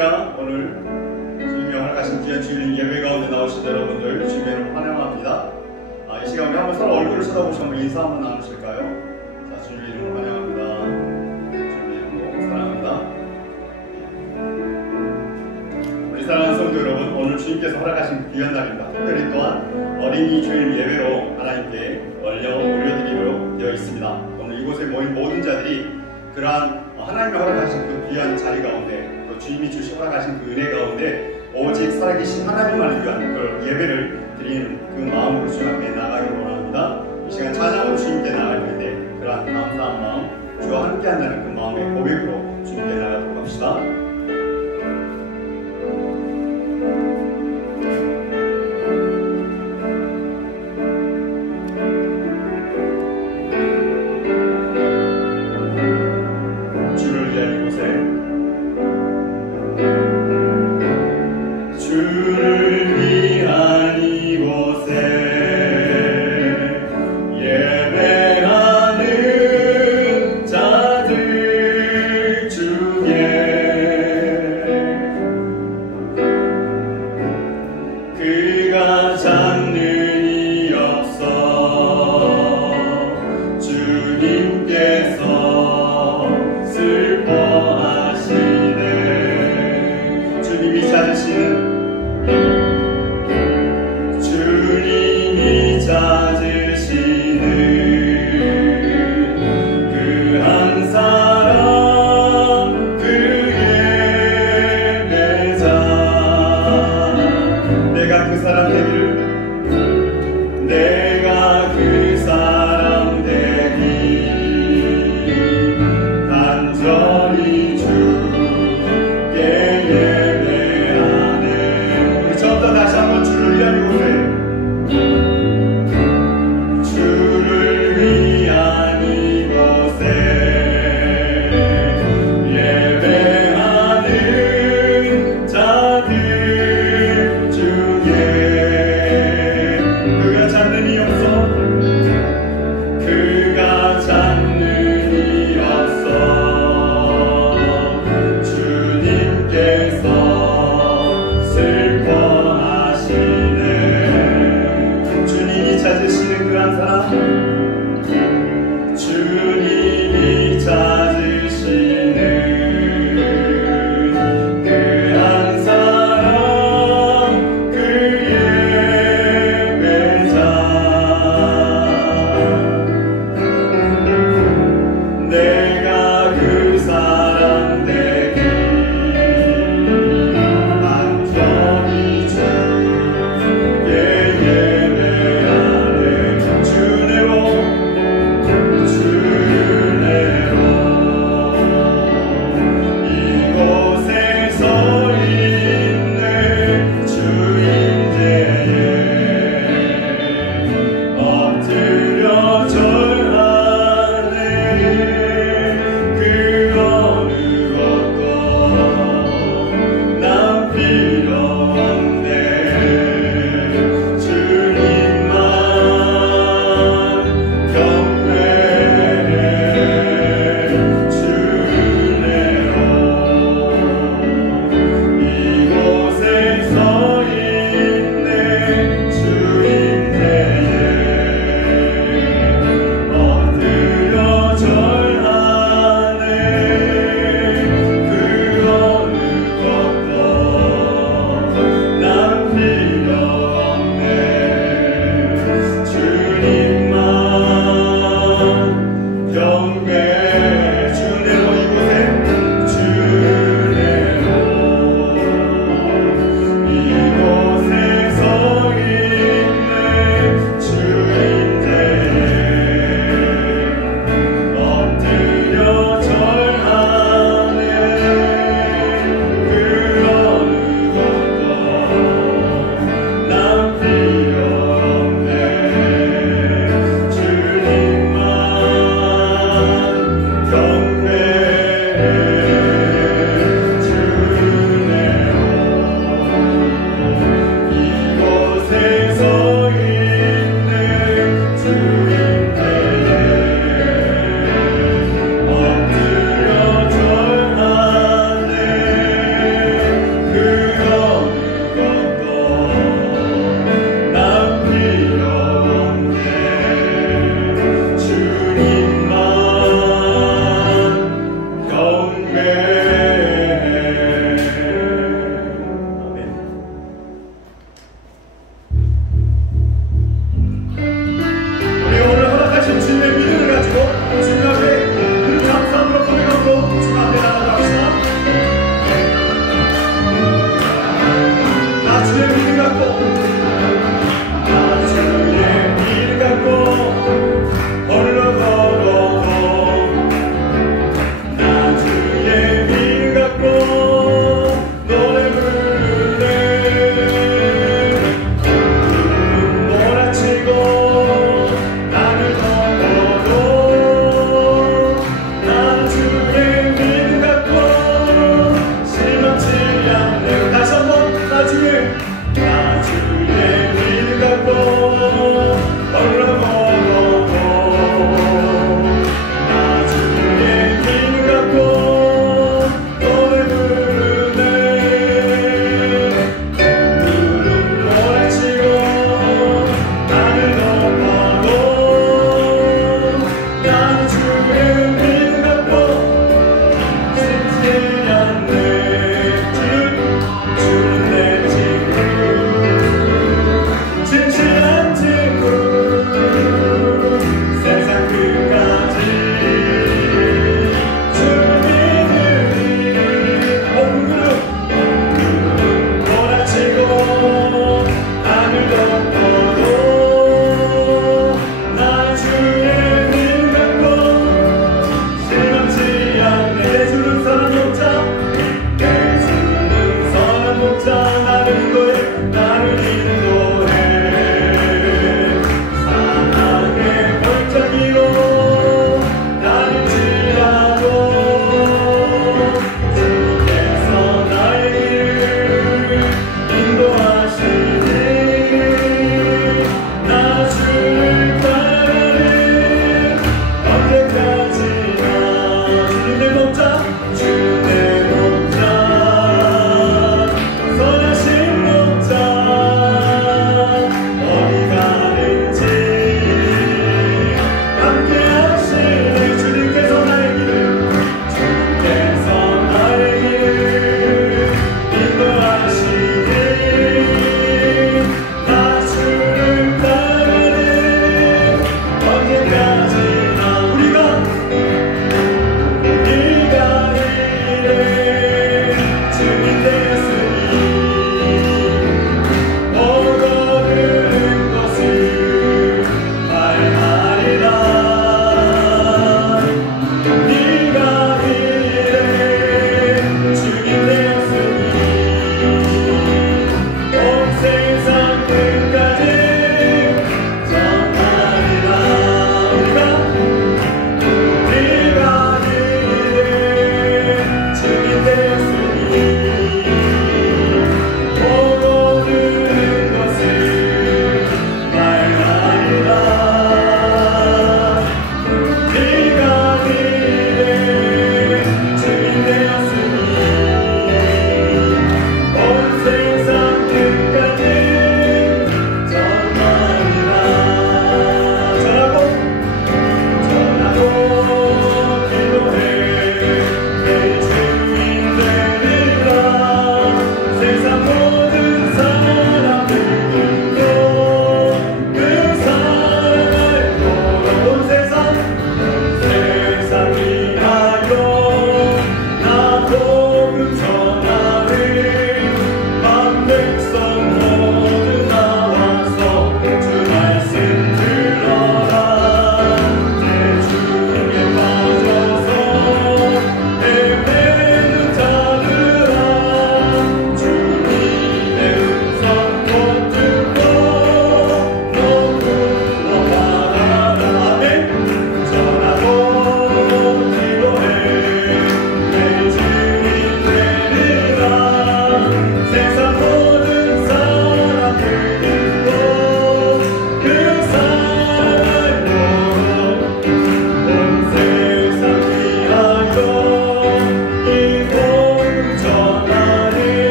할렐루야. 오늘 주님이 허락하신 귀한 주일 예배 가운데 나오신 여러분들 주님의 이름으로 환영합니다. 이 시간에 한번 서로 얼굴을 쳐다보시고 한번 인사 한번 나누실까요? 자, 주님의 이름으로 환영합니다. 주님의 이름으로 사랑합니다. 우리 사랑하는 성도 여러분, 오늘 주님께서 허락하신 귀한 날입니다. 특별히 또한 어린이 주일 예배로 하나님께 올려드리도록 되어 있습니다. 오늘 이곳에 모인 모든 자들이 그러한 하나님이 허락하신 그 귀한 자리 가운데, 또 주님이 허락하신 그 은혜 가운데 오직 살아계신 하나님만을 위한 그 예배를 드리는 그 마음으로 주님 앞에 나가기를 원합니다. 이 시간 찬양으로 주님께 나갈 텐데 그러한 감사한 마음, 주와 함께한다는 그 마음의 고백으로 주님께 나가도록 합시다. 예배하는 자들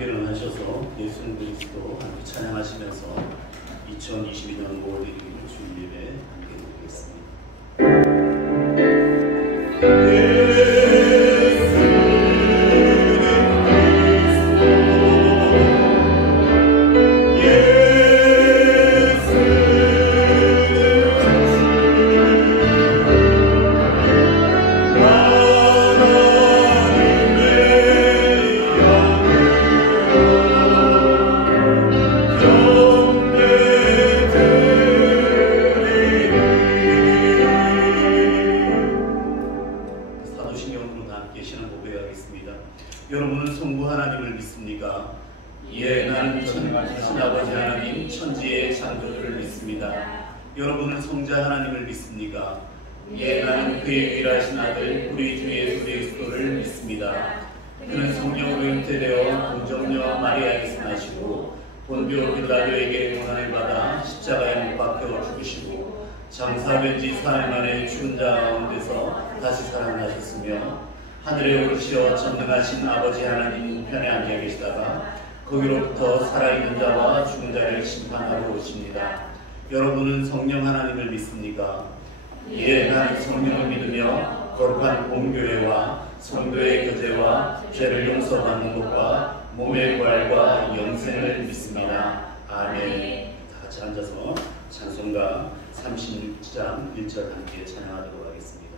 함께를 하셔서 예수 그리스도 함께 찬양하시면서 2022년 5월 1일 주일 예배 함께 드리겠습니다. 여러분은 성부 하나님을 믿습니까? 예, 나는 전능하신 아버지 하나님 천지의 창조주를 믿습니다. 여러분은 성자 하나님을 믿습니까? 예, 나는 그의 유일하신 아들 우리 주 예수 그리스도를 믿습니다. 그는 성령으로 잉태되어 동정녀 마리아에서 나시고 본디오 빌라도에게 고난을 받아 십자가에 못 박혀 죽으시고 장사된 지 4일 만에 죽은 자 가운데서 다시 살아나셨으며 하늘에 오르시어 전능하신 아버지 하나님 우편에 앉아 계시다가 거기로부터 살아있는 자와 죽은 자를 심판하러 오십니다. 여러분은 성령 하나님을 믿습니까? 예, 나는 성령을 믿으며 거룩한 공교회와 성도의 교제와 죄를 용서받는 것과 몸의 부활과 영생을 믿습니다. 아멘. 다 같이 앉아서 찬송가 36장 1절 함께 찬양하도록 하겠습니다.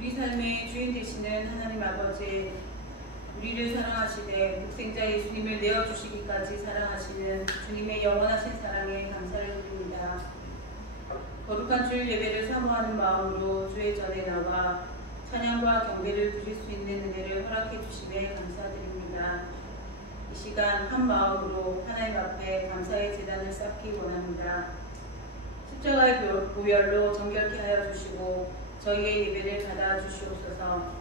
우리 삶의 주인 되시는 하나님 아버지, 우리를 사랑하시되 독생자 예수님을 내어주시기까지 사랑하시는 주님의 영원하신 사랑에 감사를 드립니다. 거룩한 주일 예배를 사모하는 마음으로 주의 전에 나와 찬양과 경배를 드릴 수 있는 은혜를 허락해 주심에 감사드립니다. 이 시간 한 마음으로 하나님 앞에 감사의 제단을 쌓기 원합니다. 십자가의 보혈로 정결케 하여 주시고 저희의 예배를 받아 주시옵소서.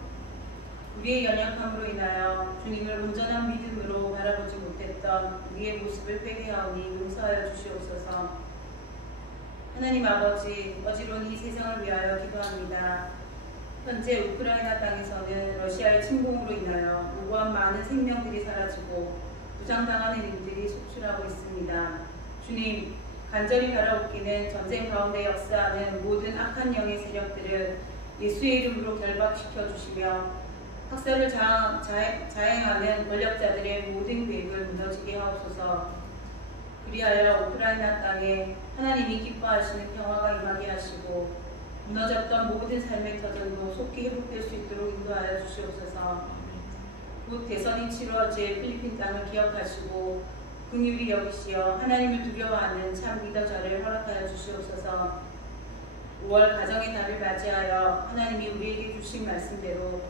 우리의 연약함으로 인하여 주님을 온전한 믿음으로 바라보지 못했던 우리의 모습을 회개하오니 용서하여 주시옵소서. 하나님 아버지, 어지러운 이 세상을 위하여 기도합니다. 현재 우크라이나 땅에서는 러시아의 침공으로 인하여 무고한 많은 생명들이 사라지고 부상당하는 일들이 속출하고 있습니다. 주님, 간절히 바라옵기는 전쟁 가운데 역사하는 모든 악한 영의 세력들을 예수의 이름으로 결박시켜 주시며 학살을 자행하는 권력자들의 모든 계획을 무너지게 하옵소서. 그리하여 우크라이나 땅에 하나님이 기뻐하시는 평화가 임하게 하시고 무너졌던 모든 삶의 터전도 속히 회복될 수 있도록 인도하여 주시옵소서. 곧 대선이 치루어질 필리핀 땅을 기억하시고 긍휼히 여기시어 하나님을 두려워하는 참 리더자를 허락하여 주시옵소서. 5월 가정의 달을 맞이하여 하나님이 우리에게 주신 말씀대로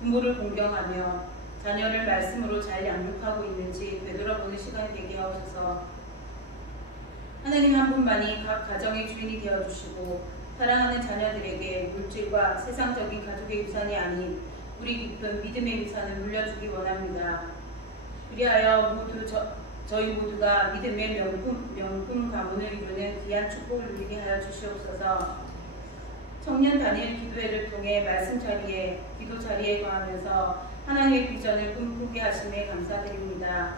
부모를 공경하며 자녀를 말씀으로 잘 양육하고 있는지 되돌아보는 시간이 되게 하옵소서. 하나님 한 분만이 각 가정의 주인이 되어주시고 사랑하는 자녀들에게 물질과 세상적인 가족의 유산이 아닌 우리 깊은 믿음의 유산을 물려주기 원합니다. 그리하여 저희 모두가 믿음의 명품 가문을 이루는 귀한 축복을 누리게 하여 주시옵소서. 청년 단일 기도회를 통해 말씀 자리에, 기도 자리에 거하면서 하나님의 비전을 꿈꾸게 하심에 감사드립니다.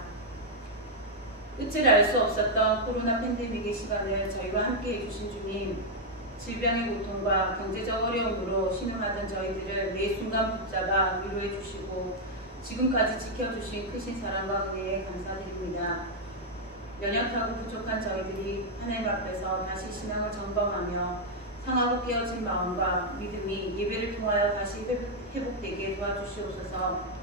끝을 알 수 없었던 코로나 팬데믹의 시간을 저희와 함께 해주신 주님, 질병의 고통과 경제적 어려움으로 신음하던 저희들을 매 순간 붙잡아 위로해 주시고 지금까지 지켜주신 크신 사랑과 은혜에 감사드립니다. 연약하고 부족한 저희들이 하나님 앞에서 다시 신앙을 점검하며 상하고 깨어진 마음과 믿음이 예배를 통하여 다시 회복되게 도와주시옵소서.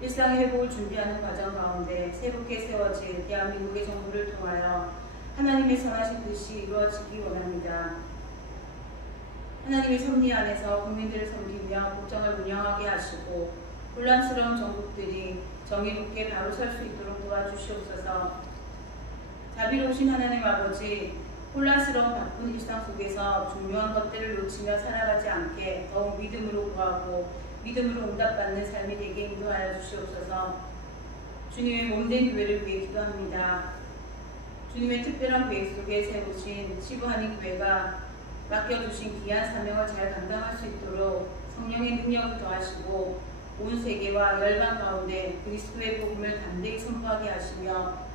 일상의 회복을 준비하는 과정 가운데 새롭게 세워질 대한민국의 정부를 통하여 하나님의 선하신 뜻이 이루어지기 원합니다. 하나님의 섭리 안에서 국민들을 섬기며 국정을 운영하게 하시고 혼란스러운 정국들이 정의롭게 바로 설 수 있도록 도와주시옵소서. 자비로우신 하나님 아버지, 혼란스러운 바쁜 일상 속에서 중요한 것들을 놓치며 살아가지 않게 더욱 믿음으로 구하고 믿음으로 응답받는 삶이 되게 인도하여 주시옵소서. 주님의 몸된 교회를 위해 기도합니다. 주님의 특별한 계획 속에 세우신 시부하님 교회가 맡겨주신 귀한 사명을 잘 감당할 수 있도록 성령의 능력을 더하시고 온 세계와 열방 가운데 그리스도의 복음을 담대히 선포하게 하시며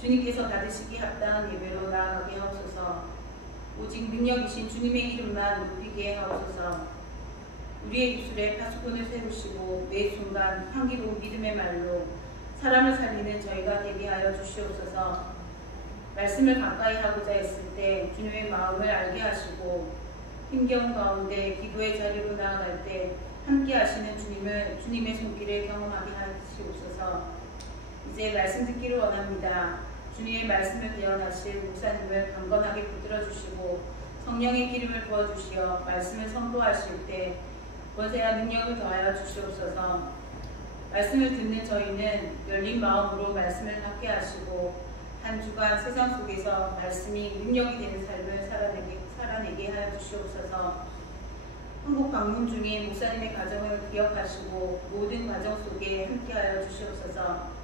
주님께서 받으시기 합당한 예배로 나아가게 하옵소서. 오직 능력이신 주님의 이름만 높이게 하옵소서. 우리의 입술에 파수꾼을 세우시고 매 순간 향기로운 믿음의 말로 사람을 살리는 저희가 되게 하여 주시옵소서. 말씀을 가까이 하고자 했을 때 주님의 마음을 알게 하시고 힘겨운 가운데 기도의 자리로 나아갈 때 함께 하시는 주님의 손길을 경험하게 하시옵소서. 이제 말씀 듣기를 원합니다. 주님의 말씀을 대언하실 목사님을 강건하게 붙들어 주시고 성령의 기름을 부어주시어 말씀을 선포하실 때 권세와 능력을 더하여 주시옵소서. 말씀을 듣는 저희는 열린 마음으로 말씀을 받게 하시고 한 주간 세상 속에서 말씀이 능력이 되는 삶을 살아내게 하여 주시옵소서. 한국 방문 중에 목사님의 가정을 기억하시고 모든 과정 속에 함께하여 주시옵소서.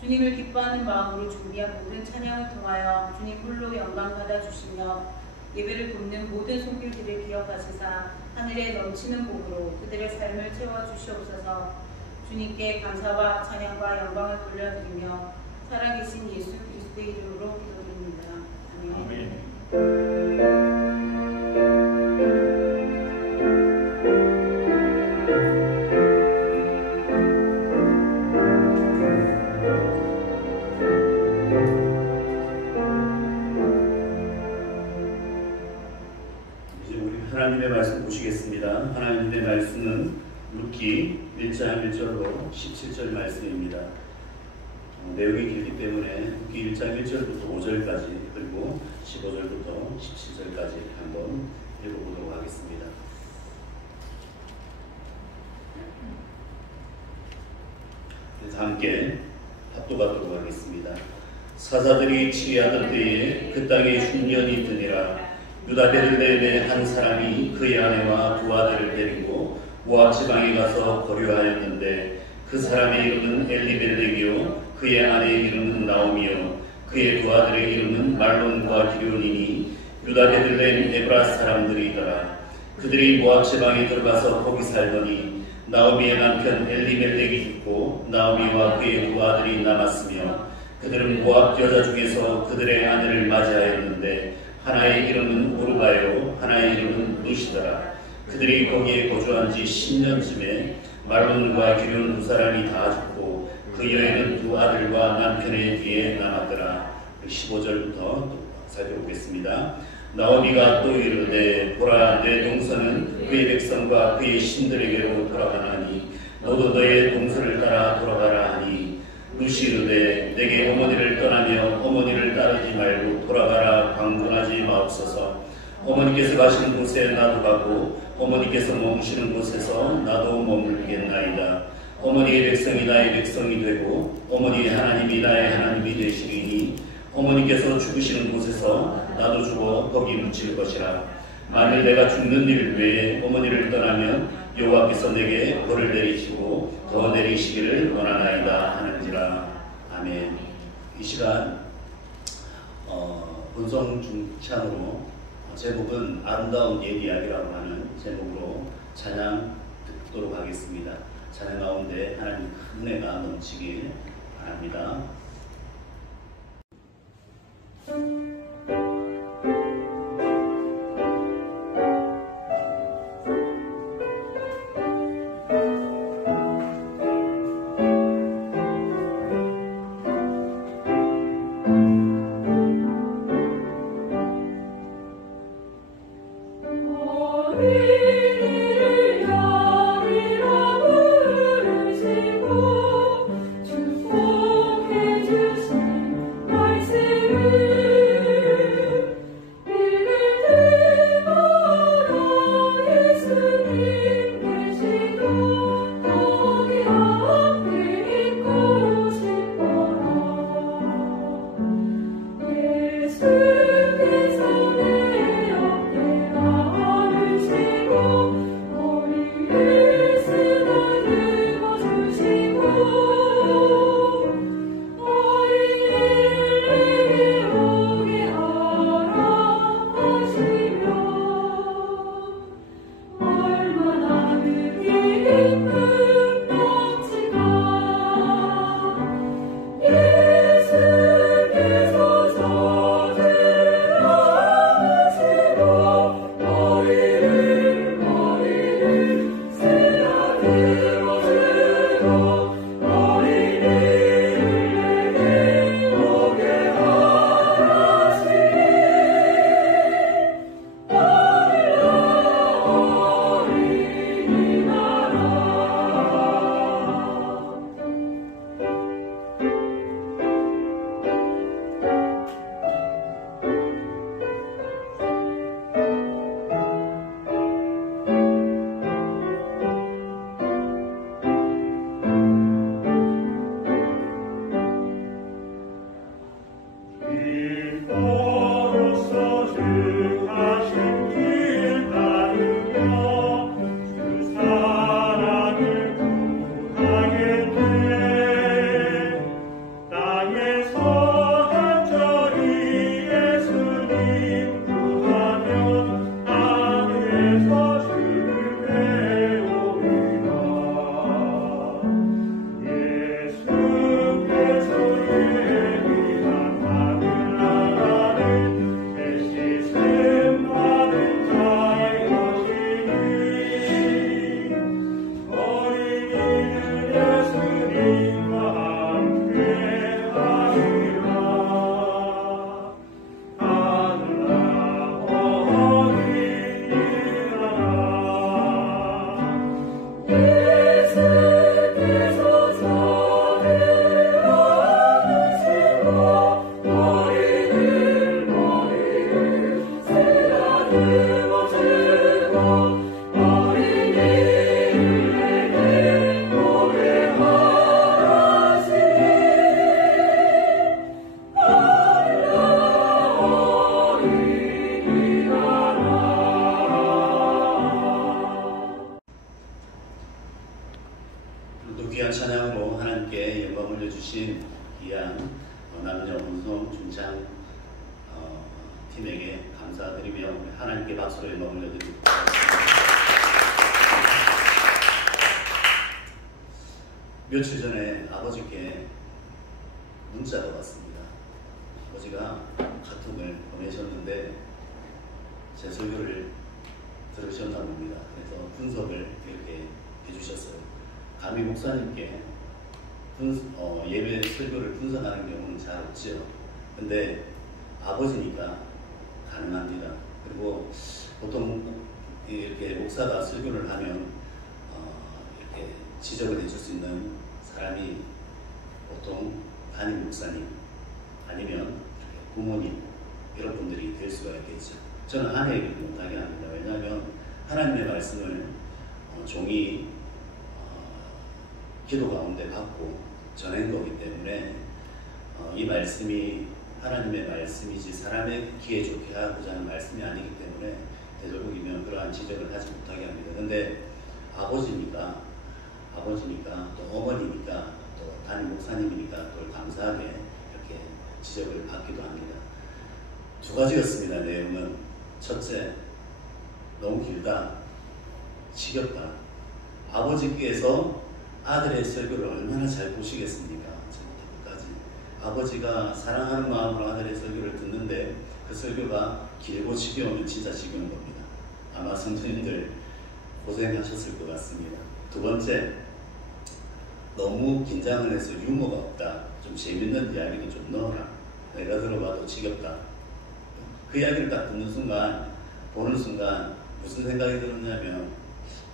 주님을 기뻐하는 마음으로 준비한 모든 찬양을 통하여 주님 홀로 영광 받아주시며 예배를 돕는 모든 손길들을 기억하시사 하늘에 넘치는 복으로 그들의 삶을 채워주시옵소서. 주님께 감사와 찬양과 영광을 돌려드리며 살아계신 예수 그리스도의 이름으로 기도드립니다. 아멘. 하나님의 말씀 보시겠습니다. 하나님의 말씀은 루키 1장 1절로 17절 말씀입니다. 내용이 길기 때문에 루키 1장 1절부터 5절까지 그리고 15절부터 17절까지 한번 읽어보도록 하겠습니다. 그래서 함께 합독하도록 하겠습니다. 사사들이 치리하던 때에 그 땅에 흉년이 드니라. 유다 베들레헴의 한 사람이 그의 아내와 두 아들을 데리고 모압 지방에 가서 거류하였는데 그 사람의 이름은 엘리멜렉이요 그의 아내의 이름은 나오미요 그의 두 아들의 이름은 말론과 기럝이니 유다 베들레헴 에브라 사람들이더라. 그들이 모압 지방에 들어가서 거기 살더니 나오미의 남편 엘리멜렉이 죽고 나오미와 그의 두 아들이 남았으며 그들은 모압 여자 중에서 그들의 아내를 맞이하였는데 하나의 이름은 오르바요 하나의 이름은 루시더라. 그들이 거기에 거주한 지 10년쯤에 말론과 기럝 두 사람이 다 죽고 그 여인은 두 아들과 남편의 뒤에 남았더라. 15절부터 또 살펴보겠습니다. 나오미가 또 이르되 보라 내 동서는 그의 백성과 그의 신들에게로 돌아가나니 너도 너의 동서를 따라 돌아가라 하니 루시 이르되 내게 어머니를 떠나며 어머니를 따르지 말고 돌아가라 강군하지 마옵소서. 어머니께서 가시는 곳에 나도 가고 어머니께서 머무시는 곳에서 나도 머물겠나이다. 어머니의 백성이 나의 백성이 되고 어머니의 하나님이 나의 하나님이 되시리니 어머니께서 죽으시는 곳에서 나도 죽어 거기 묻힐 것이라. 만일 내가 죽는 일 외에 어머니를 떠나면 여호와께서 내게 벌을 내리시고 더 내리시기를 원하나이다 하는지라. 아멘. 이 시간 본성 중창으로 제목은 아름다운 옛 이야기라고 하는 제목으로 찬양 듣도록 하겠습니다. 찬양 가운데 하나님 큰 은혜가 넘치길 바랍니다. 귀한 찬양으로 하나님께 영광을 올려주신 귀한 남녀 운송 중창 팀에게 감사드리며 하나님께 박수로 영광을 올려드립니다. 며칠 전에 아버지께 문자가 왔습니다. 아버지가 카톡을 보내셨는데 제 설교를 들으셨나 봅니다. 그래서 분석을 이렇게 해주셨어요. 감히 목사님께 예배 설교를 분석하는 경우는 잘 없죠. 근데 아버지니까 가능합니다. 그리고 보통 이렇게 목사가 설교를 하면 이렇게 지적을 해줄 수 있는 사람이 보통 담임 목사님 아니면 부모님 이런 분들이 될 수가 있겠죠. 저는 아내에게 못하게 합니다. 왜냐하면 하나님의 말씀을 종이 기도 가운데 받고 전한 거기 때문에 이 말씀이 하나님의 말씀이지 사람의 귀에 좋게 하고자 하는 말씀이 아니기 때문에 되도록이면 그러한 지적을 하지 못하게 합니다. 근데 아버지니까 또 어머니니까 또 담임 목사님이니까 또 감사하게 이렇게 지적을 받기도 합니다. 두 가지였습니다. 내용은 첫째, 너무 길다, 지겹다. 아버지께서 아들의 설교를 얼마나 잘 보시겠습니까? 처음부터 끝까지. 아버지가 사랑하는 마음으로 아들의 설교를 듣는데 그 설교가 길고 지겨우면 진짜 지겨운 겁니다. 아마 성도님들 고생하셨을 것 같습니다. 두 번째, 너무 긴장을 해서 유머가 없다. 좀 재밌는 이야기도 좀 넣어라. 내가 들어봐도 지겹다. 그 이야기를 딱 듣는 순간, 보는 순간 무슨 생각이 들었냐면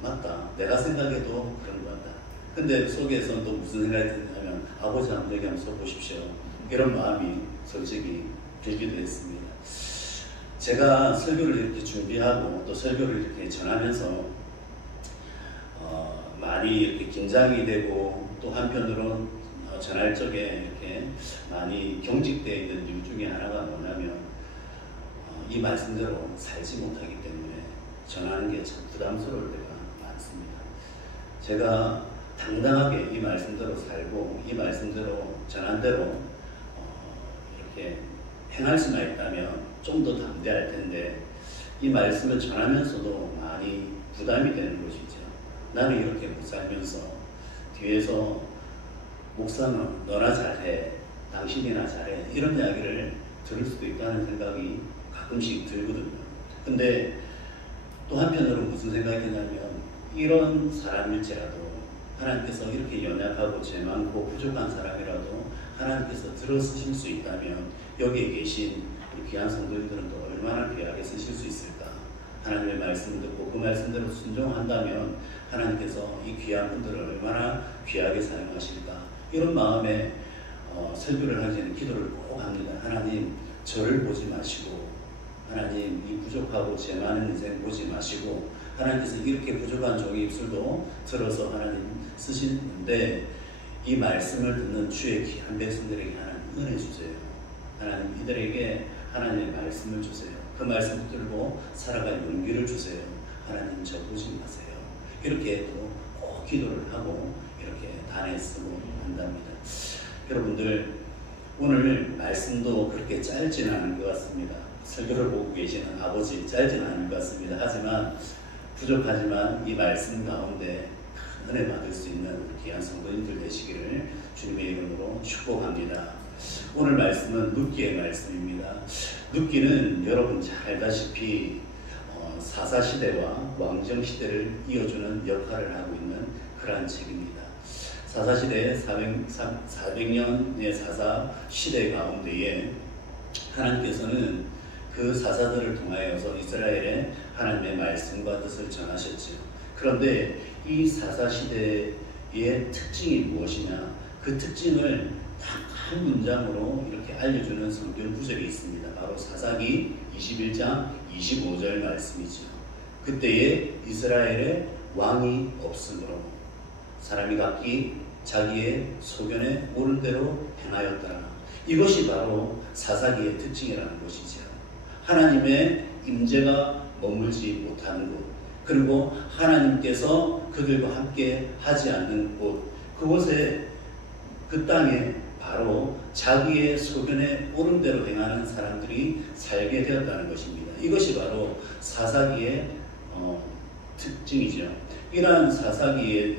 맞다. 내가 생각해도 그런 것 같다. 근데 속에서 또 무슨 생각이 드냐면 아버지 한번 여기 한번 써보십시오. 이런 마음이 솔직히 들기도 했습니다. 제가 설교를 이렇게 준비하고 또 설교를 이렇게 전하면서 많이 이렇게 긴장이 되고 또 한편으로는 전할 적에 이렇게 많이 경직되어 있는 이유 중에 하나가 뭐냐면 이 말씀대로 살지 못하기 때문에 전하는 게 참 부담스러울 때가 많습니다. 제가 당당하게 이 말씀대로 살고 이 말씀대로 전한 대로 이렇게 행할 수만 있다면 좀 더 담대할 텐데 이 말씀을 전하면서도 많이 부담이 되는 것이죠. 나는 이렇게 못 살면서 뒤에서 목사는 너나 잘해, 당신이나 잘해 이런 이야기를 들을 수도 있다는 생각이 가끔씩 들거든요. 근데 또 한편으로 무슨 생각이 드냐면 이런 사람일지라도 하나님께서 이렇게 연약하고 죄 많고 부족한 사람이라도 하나님께서 들어 쓰실 수 있다면 여기에 계신 우리 귀한 성도님들은 또 얼마나 귀하게 쓰실 수 있을까. 하나님의 말씀을 듣고 그 말씀대로 순종한다면 하나님께서 이 귀한 분들을 얼마나 귀하게 사용하실까. 이런 마음에 설교를 하기 전에 기도를 꼭 합니다. 하나님 저를 보지 마시고 하나님 이 부족하고 죄 많은 인생 보지 마시고 하나님께서 이렇게 부족한 종의 입술도 들어서 하나님 쓰시는데 이 말씀을 듣는 주의 귀한 백성들에게 하나님 은혜 주세요. 하나님 이들에게 하나님의 말씀을 주세요. 그 말씀 붙들고 살아갈 용기를 주세요. 하나님 저 보지 마세요. 이렇게 또 꼭 기도를 하고 이렇게 단에 쓰고 한답니다. 여러분들 오늘 말씀도 그렇게 짧지는 않은 것 같습니다. 설교를 보고 계시는 아버지 짧지는 않은 것 같습니다. 하지만 부족하지만 이 말씀 가운데 큰 은혜 받을 수 있는 귀한 성도님들 되시기를 주님의 이름으로 축복합니다. 오늘 말씀은 룻기의 말씀입니다. 룻기는 여러분 잘 알다시피 사사시대와 왕정시대를 이어주는 역할을 하고 있는 그러한 책입니다. 사사시대의 400년의 사사시대 가운데에 하나님께서는 그 사사들을 통하여서 이스라엘에 하나님의 말씀과 뜻을 전하셨죠. 그런데 이 사사시대의 특징이 무엇이냐? 그 특징을 딱 한 문장으로 이렇게 알려주는 성경 구절이 있습니다. 바로 사사기 21장 25절 말씀이죠. 그때에 이스라엘에 왕이 없으므로 사람이 각기 자기의 소견에 옳은 대로 행하였더라. 이것이 바로 사사기의 특징이라는 것이죠. 하나님의 임재가 머물지 못하는 곳, 그리고 하나님께서 그들과 함께 하지 않는 곳, 그곳에 그 땅에 바로 자기의 소견에 옳은 대로 행하는 사람들이 살게 되었다는 것입니다. 이것이 바로 사사기의 특징이죠. 이러한 사사기에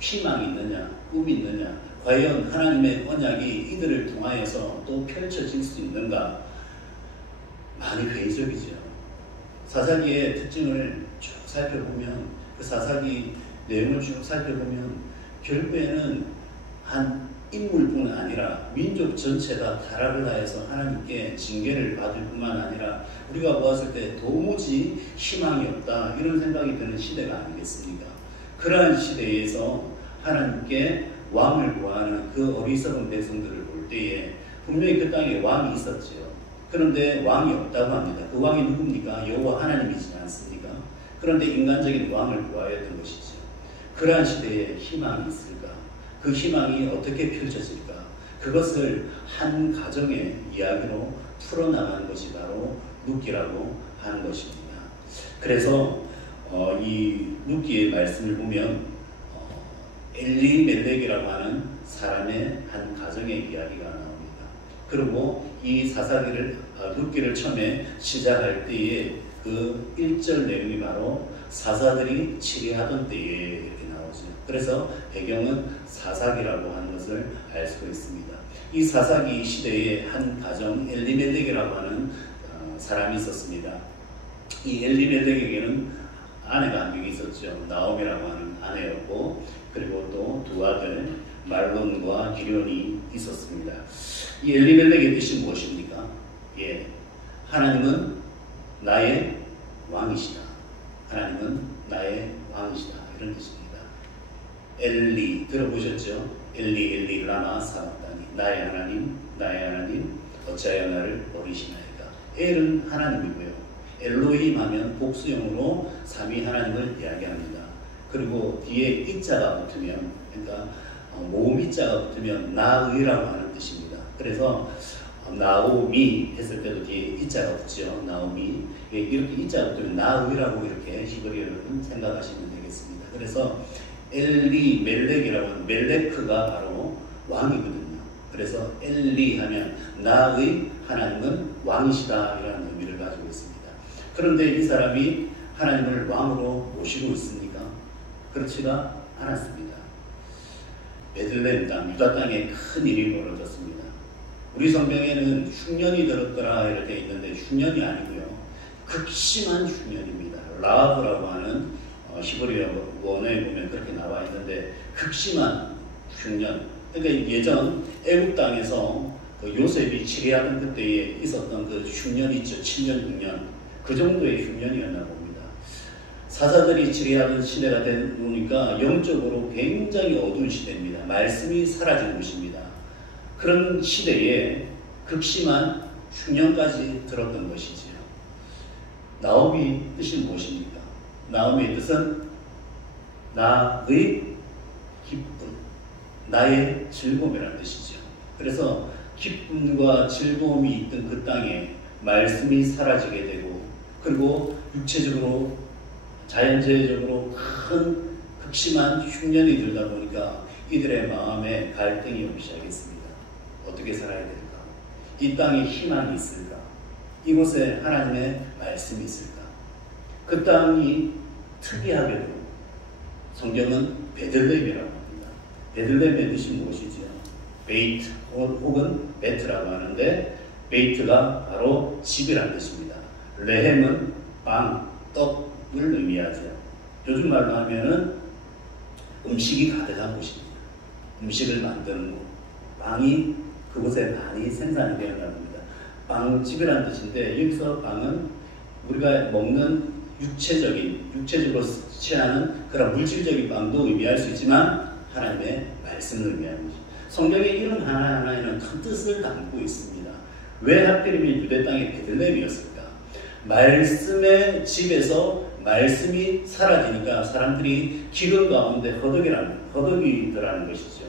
희망이 있느냐, 꿈이 있느냐, 과연 하나님의 언약이 이들을 통하여서 또 펼쳐질 수 있는가? 많이 회의적이죠. 사사기의 특징을 쭉 살펴보면, 그 사사기 내용을 쭉 살펴보면 결국에는 한 인물뿐 아니라 민족 전체가 타락을 하여서 하나님께 징계를 받을 뿐만 아니라 우리가 보았을 때 도무지 희망이 없다, 이런 생각이 드는 시대가 아니겠습니까? 그러한 시대에서 하나님께 왕을 구하는 그 어리석은 백성들을 볼 때에 분명히 그 땅에 왕이 있었죠. 그런데 왕이 없다고 합니다. 그 왕이 누굽니까? 여호와 하나님이지 않습니까? 그런데 인간적인 왕을 구하였던 것이죠. 그러한 시대에 희망이 있을까? 그 희망이 어떻게 펼쳐질까? 그것을 한 가정의 이야기로 풀어나가는 것이 바로 룻기라고 하는 것입니다. 그래서 이 룻기의 말씀을 보면 엘리멜렉이라고 하는 사람의 한 가정의 이야기가 나옵니다. 그리고 이 사사기를 룻기를 처음에 시작할 때에 그 1절 내용이 바로 사사들이 치리하던 때에 이렇게 나오죠. 그래서 배경은 사사기라고 하는 것을 알 수가 있습니다. 이 사사기 시대에 한 가정 엘리멜렉이라고 하는 사람이 있었습니다. 이 엘리멜렉에게는 아내가 한 명이 있었죠. 나오미라고 하는 아내였고, 그리고 또 두 아들 말론과 기련이 있었습니다. 이 엘리멜렉의 뜻이 무엇입니까? 하나님은 나의 왕이시다. 하나님은 나의 왕이시다. 이런 뜻입니다. 엘리 들어보셨죠? 엘리 라마 사박다니, 나의 하나님 어찌하여 나를 버리시나이까. 엘은 하나님이고요. 엘로힘 하면 복수형으로 삼위 하나님을 이야기합니다. 그리고 뒤에 이자가 붙으면, 그러니까 모음 이자가 붙으면 나의라고 하는 뜻입니다. 그래서 나오미 했을 때도 뒤에 이자가 붙죠. 나오미. 이렇게 이자가 붙으면 나의라고 이렇게 히브리어는 생각하시면 되겠습니다. 그래서 엘리 멜렉이라고 하는 멜레크가 바로 왕이거든요. 그래서 엘리 하면 나의 하나님은 왕이시다, 이라는 의미를 가지고 있습니다. 그런데 이 사람이 하나님을 왕으로 모시고 있습니까? 그렇지가 않았습니다. 베들레헴 땅, 유다 땅에 큰 일이 벌어졌습니다. 우리 성경에는 흉년이 들었더라 이렇게 있는데 흉년이 아니고요. 극심한 흉년입니다. 라하브라고 하는 히브리어 원어에 보면 그렇게 나와 있는데 극심한 흉년. 그러니까 예전 애국 땅에서 그 요셉이 치리하던 그때에 있었던 그 흉년이 있죠. 7년, 6년. 그 정도의 흉년이었나 봅니다. 사사들이 치리하던 시대가 되니까 영적으로 굉장히 어두운 시대입니다. 말씀이 사라진 곳입니다. 그런 시대에 극심한 흉년까지 들었던 것이지요. 나오미 뜻이 무엇입니까? 나오미의 뜻은 나의 기쁨, 나의 즐거움이라는 뜻이죠. 그래서 기쁨과 즐거움이 있던 그 땅에 말씀이 사라지게 되고, 그리고 육체적으로 자연재해적으로 큰 극심한 흉년이 들다 보니까 이들의 마음에 갈등이 오기 시작했습니다. 어떻게 살아야 될까? 이 땅에 희망이 있을까? 이곳에 하나님의 말씀이 있을까? 그 땅이 특이하게도 성경은 베들레헴이라고 합니다. 베들레헴의 뜻이 무엇이지요? 베이트 혹은 베트라고 하는데, 베이트가 바로 집이라는 뜻입니다. 레헴은 빵, 떡을 의미하죠. 요즘 말로 하면은 음식이 가득한 곳입니다. 음식을 만드는 곳. 빵이 그곳에 많이 생산이 되었나 봅니다. 빵집이라는 뜻인데, 여기서 빵은 우리가 먹는 육체적으로 취하는 그런 물질적인 빵도 의미할 수 있지만 하나님의 말씀을 의미하는 것입니다. 성경에 이런 하나하나에는 큰 뜻을 담고 있습니다. 왜 하필이면 유대 땅의 베들레헴이었을까? 말씀의 집에서 말씀이 사라지니까 사람들이 기근 가운데 허덕이더라는 것이죠.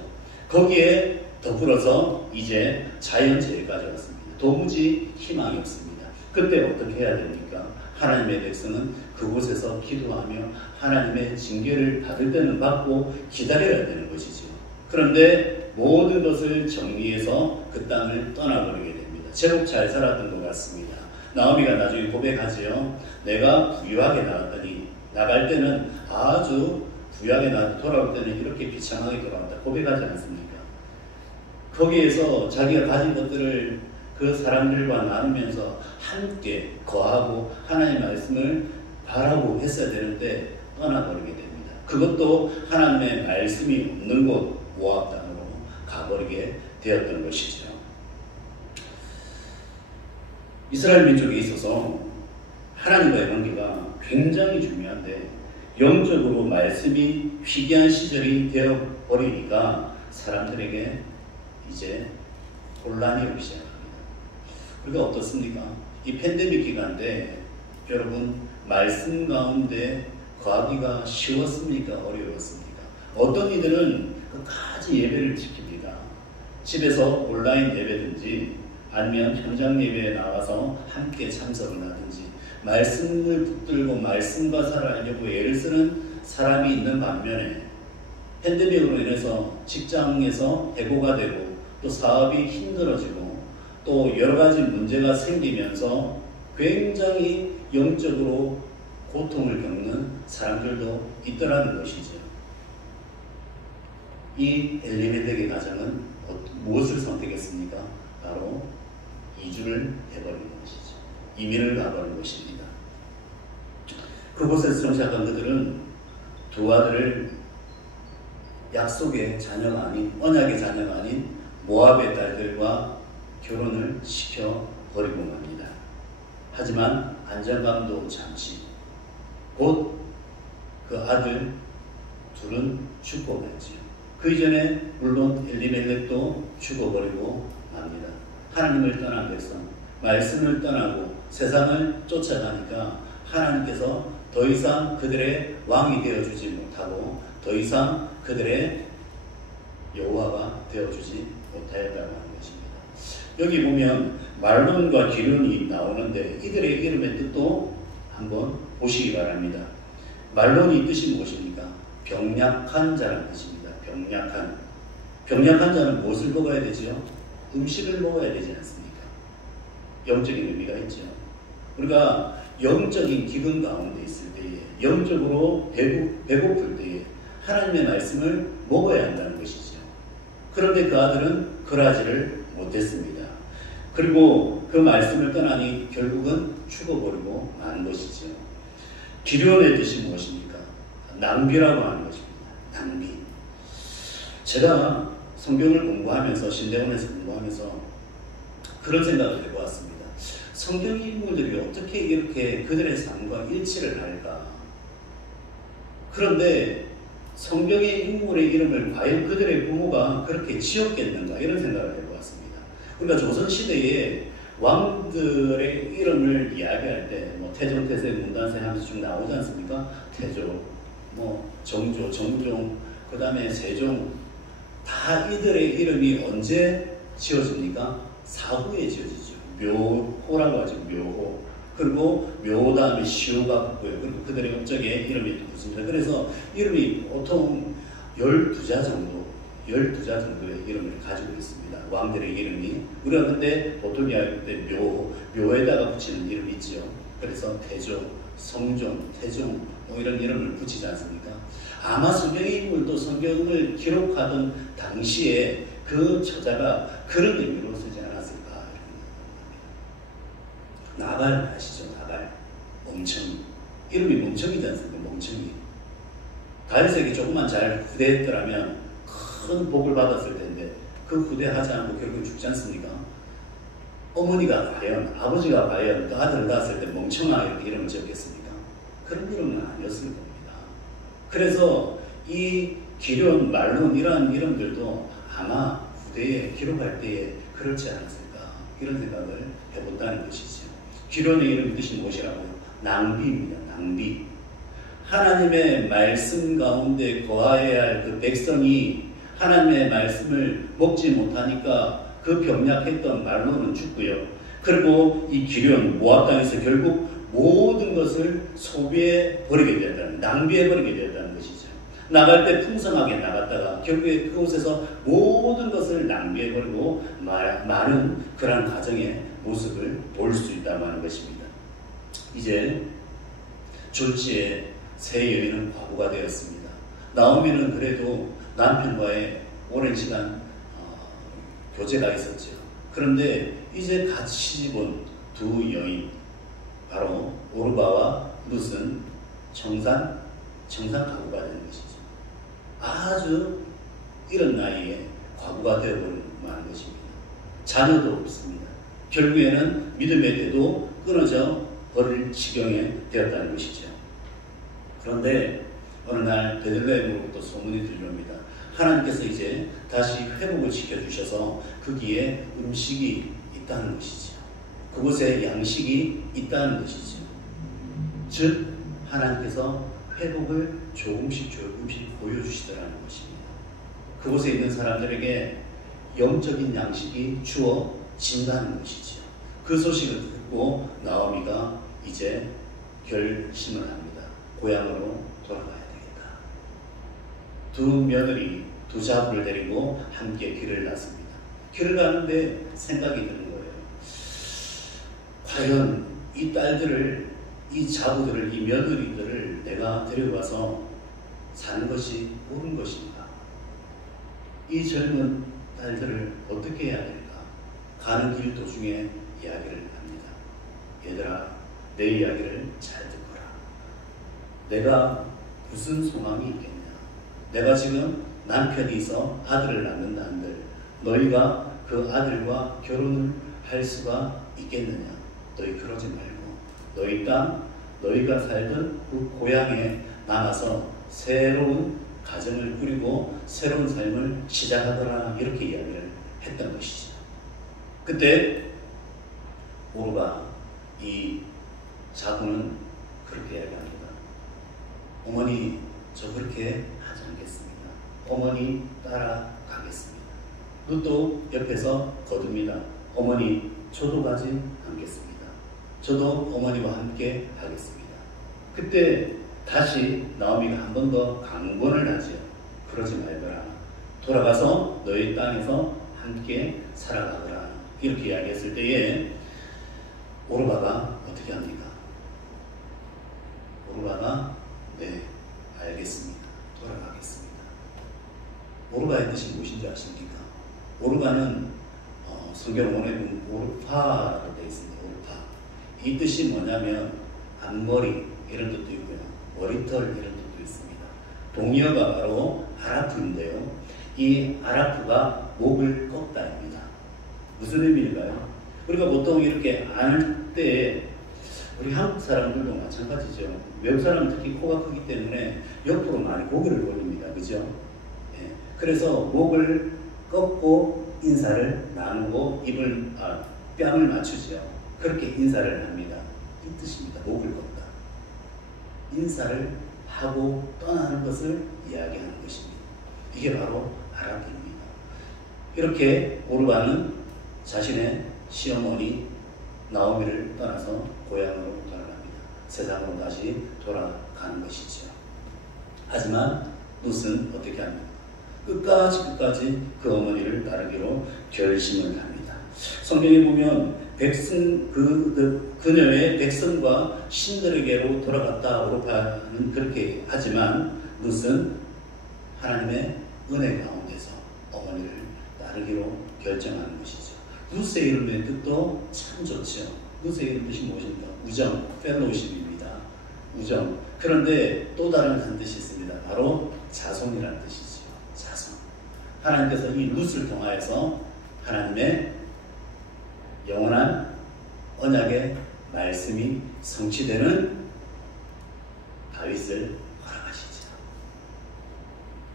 거기에 더불어서 이제 자연재해까지 왔습니다. 도무지 희망이 없습니다. 그때 어떻게 해야 됩니까? 하나님의 백성은 그곳에서 기도하며 하나님의 징계를 받을 때는 받고 기다려야 되는 것이죠. 그런데 모든 것을 정리해서 그 땅을 떠나버리게 됩니다. 제법 잘 살았던 것 같습니다. 나오미가 나중에 고백하지요. 내가 부유하게 나왔더니 나갈 때는 아주 부유하게 나왔다. 돌아올 때는 이렇게 비참하게 돌아왔다. 고백하지 않습니까? 거기에서 자기가 가진 것들을 그 사람들과 나누면서 함께 거하고 하나님의 말씀을 바라고 했어야 되는데 떠나버리게 됩니다. 그것도 하나님의 말씀이 없는 곳 모압 땅으로 가버리게 되었던 것이죠. 이스라엘 민족에 있어서 하나님과의 관계가 굉장히 중요한데 영적으로 말씀이 희귀한 시절이 되어버리니까 사람들에게 이제 혼란이 오기 시작합니다. 우리가 어떻습니까? 이 팬데믹 기간 때 여러분 말씀 가운데 거하기가 쉬웠습니까? 어려웠습니까? 어떤 이들은 끝까지 예배를 지킵니다. 집에서 온라인 예배든지 아니면 현장 예배에 나와서 함께 참석을 하든지 말씀을 붙들고 말씀과 살아가려고 애를 쓰는 사람이 있는 반면에 팬데믹으로 인해서 직장에서 해고가 되고 또 사업이 힘들어지고 또 여러 가지 문제가 생기면서 굉장히 영적으로 고통을 겪는 사람들도 있더라는 것이죠. 이 엘리멜렉의 가정은 무엇을 선택했습니까? 바로 이주를 해버리는 것이죠. 이민을 가버린 것입니다. 그곳에서 정착한 그들은 두 아들을 약속의 자녀가 아닌 언약의 자녀가 아닌 모압의 딸들과 결혼을 시켜버리고 맙니다. 하지만 안정감도 잠시 곧 그 아들 둘은 죽고 갔지요. 그 이전에 물론 엘리멜렉도 죽어버리고 맙니다. 하나님을 떠난 백성, 말씀을 떠나고 세상을 쫓아가니까 하나님께서 더 이상 그들의 왕이 되어주지 못하고 더 이상 그들의 여호와가 되어주지 못하였다고 하는 것입니다. 여기 보면 말론과 기륜이 나오는데 이들의 이름의 뜻도 한번 보시기 바랍니다. 말론이 뜻이 무엇입니까? 병약한 자라는 뜻입니다. 병약한 자는 무엇을 먹어야 되죠? 음식을 먹어야 되지 않습니까? 영적인 의미가 있죠. 우리가 영적인 기근 가운데 있을 때에 영적으로 배고플 때에 하나님의 말씀을 먹어야 한다는 것이죠. 그런데 그 아들은 그러지를 못했습니다. 그리고 그 말씀을 떠나니 결국은 죽어버리고 마는 것이죠. 기련의 뜻이 무엇입니까? 낭비라고 하는 것입니다. 낭비. 제가 성경을 공부하면서 신대원에서 공부하면서 그런 생각을 해보았습니다. 성경 인물들이 어떻게 이렇게 그들의 삶과 일치를 할까? 그런데 성경의 인물의 이름을 과연 그들의 부모가 그렇게 지었겠는가? 이런 생각을 해보았습니다. 그러니까 조선시대에 왕들의 이름을 이야기할 때 뭐 태종, 태세, 문단세 하면서 쭉 나오지 않습니까? 태조, 뭐 정조, 정종, 그 다음에 세종 다 이들의 이름이 언제 지어집니까? 사후에 지어지죠. 묘호라고 하죠. 묘호. 그리고 묘 다음에 시호가 붙고요. 그리고 그들의 업적에 이름이 붙습니다. 그래서 이름이 보통 12자 정도의 이름을 가지고 있습니다. 왕들의 이름이. 우리가 근데 보통 이야기할 때 묘에다가 붙이는 이름이 있죠. 그래서 태조, 성종, 태종 뭐 이런 이름을 붙이지 않습니까? 아마 성경의 인물도 성경을 기록하던 당시에 그 저자가 그런 의미로 쓰지 않았을까. 나발 아시죠? 나발. 멍청이. 이름이 멍청이지 않습니까? 멍청이. 다윗에게 조금만 잘 후대했더라면 큰 복을 받았을 텐데 그 후대하지 않고 결국 죽지 않습니까? 어머니가 과연, 아버지가 과연 그 아들을 낳았을 때 멍청아 이렇게 이름을 지었겠습니까? 그런 이름은 아니었을 겁니다. 그래서 이 기련, 말론 이러한 이름들도 아마 후대에 기록할 때에 그렇지 않았을까 이런 생각을 해본다는 것이죠. 기련의 이름 뜻이 무엇이라고요? 낭비입니다. 낭비. 하나님의 말씀 가운데 거하여야 할 그 백성이 하나님의 말씀을 먹지 못하니까 그 병약했던 말론은 죽고요. 그리고 이 기련, 모압 땅에서 결국 모든 것을 소비해 버리게 되었다는, 낭비해 버리게 되었다는 것이죠. 나갈 때 풍성하게 나갔다가 결국에 그곳에서 모든 것을 낭비해버리고 많은 그런 가정의 모습을 볼 수 있다고 하는 것입니다. 이제 졸지에 새 여인은 과부가 되었습니다. 나오미는 그래도 남편과의 오랜 시간 교제가 있었죠. 그런데 이제 같이 시집온 두 여인, 바로 오르바와 룻은 정상 과부가 되는 것이죠. 아주 이런 나이에 과부가 되어버리는 것입니다. 자녀도 없습니다. 결국에는 믿음의 때도 끊어져 버릴 지경에 되었다는 것이죠. 그런데 어느 날 베들레헴으로부터 소문이 들려옵니다. 하나님께서 이제 다시 회복을 시켜주셔서 거기에 음식이 있다는 것이죠. 그곳에 양식이 있다는 것이죠. 즉 하나님께서 회복을 조금씩 보여주시더라는 것입니다. 그곳에 있는 사람들에게 영적인 양식이 주어진다는 것이죠. 그 소식을 듣고 나오미가 이제 결심을 합니다. 고향으로 돌아가야 되겠다. 두 며느리, 두 자부를 데리고 함께 길을 났습니다. 길을 가는데 생각이 드는 거예요. 과연 이 딸들을, 이 자부들을, 이 며느리들을 내가 데려가서 사는 것이 옳은 것인가? 이 젊은 딸들을 어떻게 해야 될까? 가는 길 도중에 이야기를 합니다. 얘들아, 내 이야기를 잘 듣거라. 내가 무슨 소망이 있겠냐? 내가 지금 남편이 있어 아들을 낳는다 한들 너희가 그 아들과 결혼을 할 수가 있겠느냐? 너희 그러지 말고 너희 땅, 너희가 살던 그 고향에 남아서 새로운 가정을 꾸리고 새로운 삶을 시작하더라, 이렇게 이야기를 했던 것이죠. 그때 오르바, 이 자부는 그렇게 이야기합니다. 어머니, 저 그렇게 하지 않겠습니다. 어머니 따라가겠습니다. 룻도 옆에서 거둡니다. 어머니, 저도 가지 않겠습니다. 저도 어머니와 함께 하겠습니다. 그때 다시 나오미가 한 번 더 강권을 하죠. 그러지 말거라. 돌아가서 너희 땅에서 함께 살아가거라. 이렇게 이야기했을 때에 오르바가 어떻게 합니까? 오르바가 네, 알겠습니다. 돌아가겠습니다. 오르바의 뜻이 무엇인지 아십니까? 오르바는 성경 원어에 보면 오르파라고 되어 있습니다. 오르파. 이 뜻이 뭐냐면 앞머리 이런 뜻도 있고요. 머리털 이런 뜻도 있습니다. 동의어가 바로 아라프인데요. 이 아라프가 목을 꺾다입니다. 무슨 의미일까요? 우리가 보통 이렇게 안 때 우리 한국 사람들도 마찬가지죠. 외국 사람은 특히 코가 크기 때문에 옆으로 많이 고개를 돌립니다. 그죠? 예. 그래서 목을 꺾고 인사를 나누고 뺨을 맞추죠. 그렇게 인사를 합니다. 이 뜻입니다. 목을 꺾다. 인사를 하고 떠나는 것을 이야기하는 것입니다. 이게 바로 아라프입니다. 이렇게 오르바는 자신의 시어머니 나오미를 떠나서 고향으로 돌아갑니다. 세상으로 다시 돌아가는 것이죠. 하지만 룻은 어떻게 합니까? 끝까지 그 어머니를 따르기로 결심을 합니다. 성경에 보면 그녀의 백성과 신들에게로 돌아갔다 오르파는 그렇게 하지만 룻은 하나님의 은혜 가운데서 어머니를 따르기로 결정하는 것이죠. 룻의 이름의 뜻도 참 좋죠. 룻의 이름 뜻이 무엇입니까? 우정, 펠로우십입니다. 우정. 그런데 또 다른 한 뜻이 있습니다. 바로 자손이라는 뜻이죠. 자손. 하나님께서 이 룻을 통하여서 하나님의 영원한 언약의 말씀이 성취되는 다윗을 허락하시죠.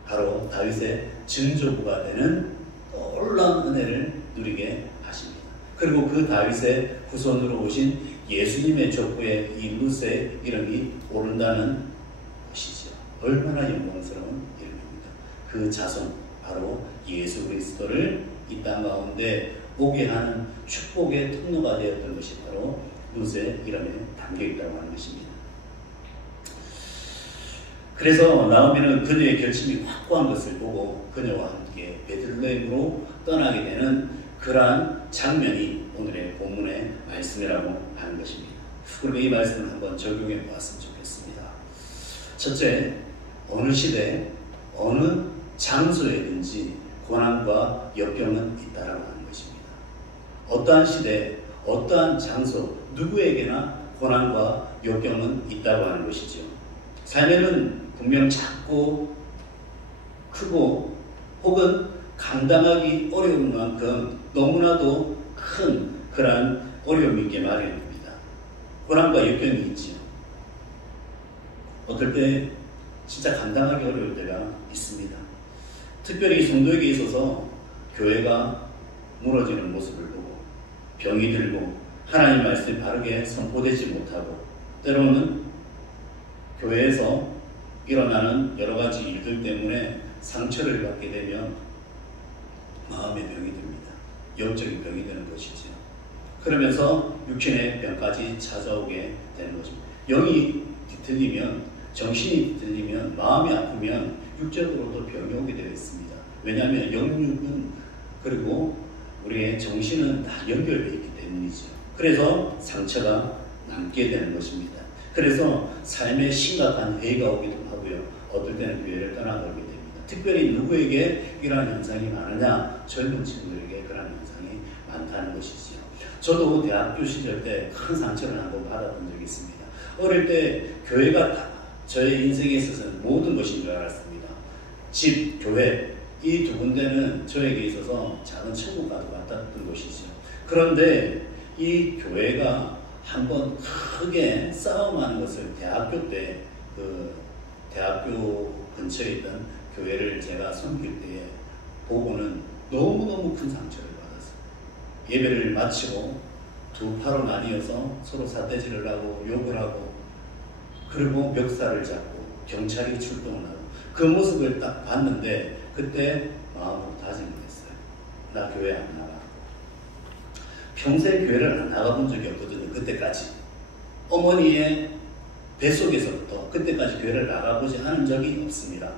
바로 다윗의 증조부가 되는 놀라운 은혜를 누리게 하십니다. 그리고 그 다윗의 후손으로 오신 예수님의 족보에 이 룻의 이름이 오른다는 것이죠. 얼마나 영광스러운 이름입니까? 그 자손, 바로 예수 그리스도를 이 땅 가운데 오게 하는 축복의 통로가 되었던 것이 바로 룻의 이름에 담겨 있다고 하는 것입니다. 그래서 나오미는 그녀의 결심이 확고한 것을 보고 그녀와 함께 베들레헴으로 떠나게 되는 그러한 장면이 오늘의 본문의 말씀이라고 하는 것입니다. 그리고 이 말씀을 한번 적용해 보았으면 좋겠습니다. 첫째, 어느 시대, 어느 장소에든지 고난과 역경은 있다라고 하는 것입니다. 어떠한 시대, 어떠한 장소, 누구에게나 고난과 역경은 있다고 하는 것이죠. 삶에는 분명 작고 크고 혹은 감당하기 어려운 만큼 너무나도 큰 그러한 어려움이 있게 마련입니다. 고난과 역경이 있지요. 어떨 때 진짜 감당하기 어려울 때가 있습니다. 특별히 성도에게 있어서 교회가 무너지는 모습을 보고 병이 들고 하나님 말씀이 바르게 선포되지 못하고 때로는 교회에서 일어나는 여러 가지 일들 때문에 상처를 받게 되면 마음의 병이 듭니다. 영적인 병이 되는 것이죠. 그러면서 육신의 병까지 찾아오게 되는 것입니다. 영이 뒤틀리면, 정신이 뒤틀리면, 마음이 아프면 육적으로도 병이 오게 되어 있습니다. 왜냐하면 영육은 그리고 우리의 정신은 다 연결되어 있기 때문이죠. 그래서 상처가 남게 되는 것입니다. 그래서 삶에 심각한 회의가 오기도 하고요. 어떨 때는 교회를 떠나가게 됩니다. 특별히 누구에게 이러한 현상이 많으냐? 젊은 친구들에게 그러한 현상이 많다는 것이죠. 저도 대학교 시절 때 큰 상처를 한번 받았던 적이 있습니다. 어릴 때 교회가 저의 인생에 있어서는 모든 것인 줄 알았습니다. 집, 교회 이 두 군데는 저에게 있어서 작은 천국과도 같았던 것이죠. 그런데 이 교회가 한번 크게 싸움하는 것을 대학교 때 대학교 근처에 있던 교회를 제가 섬길 때에 보고는 너무너무 큰 상처를 받았어요. 예배를 마치고 두 파로 나뉘어서 서로 삿대질을 하고 욕을 하고 그리고 멱살을 잡고 경찰이 출동을 하고 그 모습을 딱 봤는데 그때 마음으로 다짐을 했어요. 나 교회 안 나가. 평생 교회를 안 나가본 적이 없거든요. 그때까지. 어머니의 뱃속에서부터 그때까지 교회를 나가보지 않은 적이 없습니다.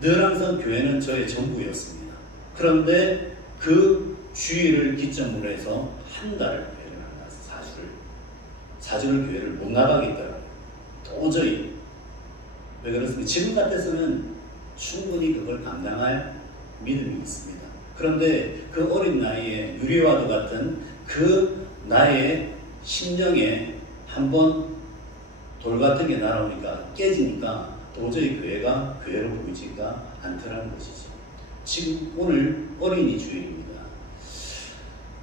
늘 항상 교회는 저의 전부였습니다. 그런데 그 주일을 기점으로 해서 한 달을 교회를 안 나가서 4주를 교회를 못 나가겠더라고요. 도저히. 왜 그렇습니까? 지금 같아서는 충분히 그걸 감당할 믿음이 있습니다. 그런데 그 어린 나이에 유리와도 같은 그 나의 심령에 한번 돌 같은 게 날아오니까 깨지니까 도저히 교회가 교회로 보이지가 않더라는 것이죠. 지금 오늘 어린이 주일입니다.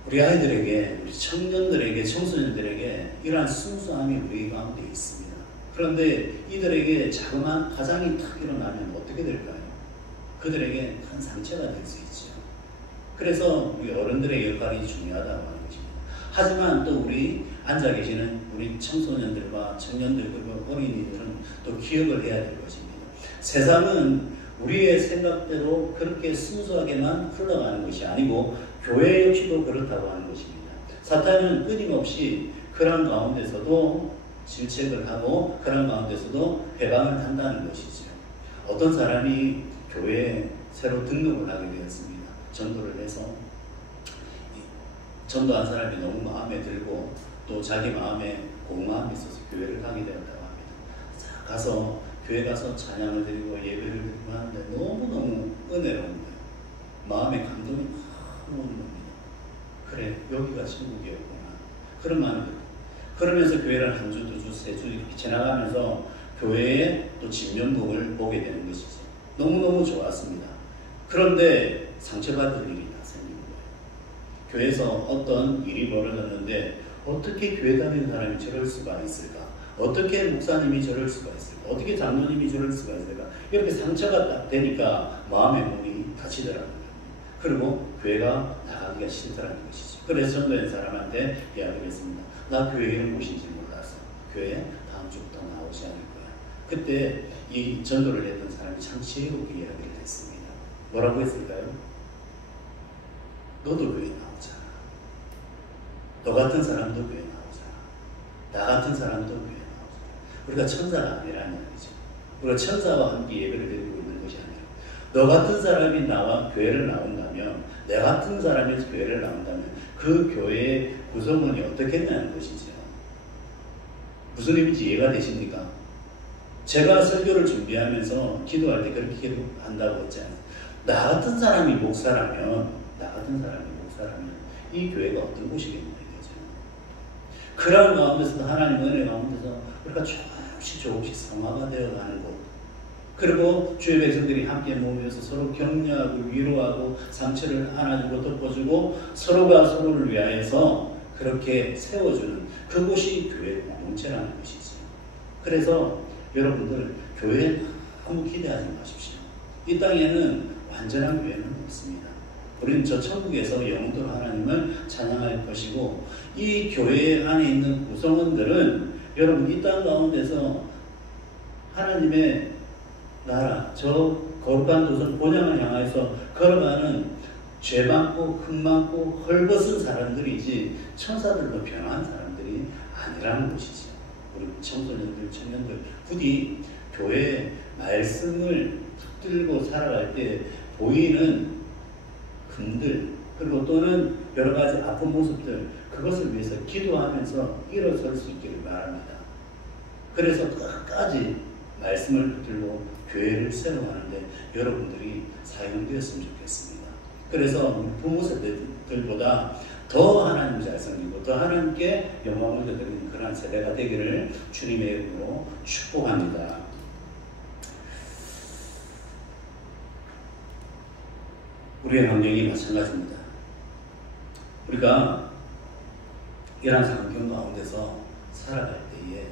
우리 아이들에게, 우리 청년들에게, 청소년들에게 이러한 순수함이 우리 가운데 있습니다. 그런데 이들에게 자그마한 가장이 탁 일어나면 어떻게 될까요? 그들에게 큰 상처가 될 수 있죠. 그래서 우리 어른들의 역할이 중요하다고 하는 것입니다. 하지만 또 우리 앉아 계시는 우리 청소년들과 청년들 그리고 어린이들은 또 기억을 해야 될 것입니다. 세상은 우리의 생각대로 그렇게 순수하게만 흘러가는 것이 아니고 교회 역시도 그렇다고 하는 것입니다. 사탄은 끊임없이 그런 가운데서도 질책을 하고 그런 가운데서도 해방을 한다는 것이죠. 어떤 사람이 교회에 새로 등록을 하게 되었습니다. 전도를 해서 전도한 사람이 너무 마음에 들고 또 자기 마음에 고마움이 있어서 교회를 가게 되었다고 합니다. 가서 교회 가서 찬양을 드리고 예배를 드리고 하는데 너무너무 은혜로운 거예요. 마음의 감동이 너무 오는 겁니다. 그래, 여기가 천국이었구나. 그런 마음이 들어요. 그러면서 교회를 한 주, 두 주, 세 주 이렇게 지나가면서 교회의 또 진면목을 보게 되는 것이죠. 너무너무 좋았습니다. 그런데 상처받을 일이 다 생긴 거예요. 교회에서 어떤 일이 벌어졌는데 어떻게 교회 다니는 사람이 저럴 수가 있을까? 어떻게 목사님이 저럴 수가 있을까? 어떻게 장로님이 저럴 수가 있을까? 이렇게 상처가 딱 되니까 마음의 문이 닫히더라고요. 그리고 교회가 나가기가 싫더라는 것이죠. 그래서 전도된 사람한테 이야기를 했습니다. 나 교회 이름 무엇인지 몰랐어. 교회 다음 주부터 나오지 않을 거야. 그때 이 전도를 했던 사람이 참 지혜롭게 이야기를 했습니다. 뭐라고 했을까요? 너도 교회 나오잖아. 너 같은 사람도 교회 나오잖아. 나 같은 사람도 교회 나오잖아. 우리가 천사가 아니라는 얘기죠. 우리가 천사와 함께 예배를 드리고 있는 것이 아니라 너 같은 사람이 나와 교회를 나온다면, 내 같은 사람이 교회를 나온다면 그 교회의 구성원이 어떻겠냐는 것이죠. 무슨 의미인지 이해가 되십니까? 제가 설교를 준비하면서 기도할 때 그렇게 기도한다고 했잖아요. 나 같은 사람이 목사라면 이 교회가 어떤 곳이겠냐 이거죠. 그런 가운데서 하나님 은혜 가운데서 우리가 조금씩 성화가 되어가는 곳, 그리고 주의 백성들이 함께 모이면서 서로 격려하고 위로하고 상처를 안아주고 덮어주고 서로가 서로를 위하여서 그렇게 세워주는 그곳이 교회 공동체라는 것이죠. 그래서 여러분들 교회 너무 기대하지 마십시오. 이 땅에는 완전한 교회는 없습니다. 우리는 저 천국에서 영원토록 하나님을 찬양할 것이고, 이 교회 안에 있는 구성원들은 여러분 이 땅 가운데서 하나님의 나라, 저 거룩한 도성 본향을 향해서 걸어가는 죄 많고 흠 많고 헐벗은 사람들이지 천사들로 변한 사람들이 아니라는 것이죠. 우리 청소년들, 청년들 부디 교회 말씀을 붙들고 살아갈 때 보이는 금들, 그리고 또는 여러 가지 아픈 모습들, 그것을 위해서 기도하면서 일어설 수 있기를 바랍니다. 그래서 끝까지 말씀을 붙들고 교회를 세워가는데 여러분들이 사용되었으면 좋겠습니다. 그래서 부모 세대들보다 더 하나님 잘 섬기고 더 하나님께 영광을 드리는 그러한 세대가 되기를 주님의 이름으로 축복합니다. 우리의 환경이 마찬가지입니다. 우리가 이러한 환경 가운데서 살아갈 때에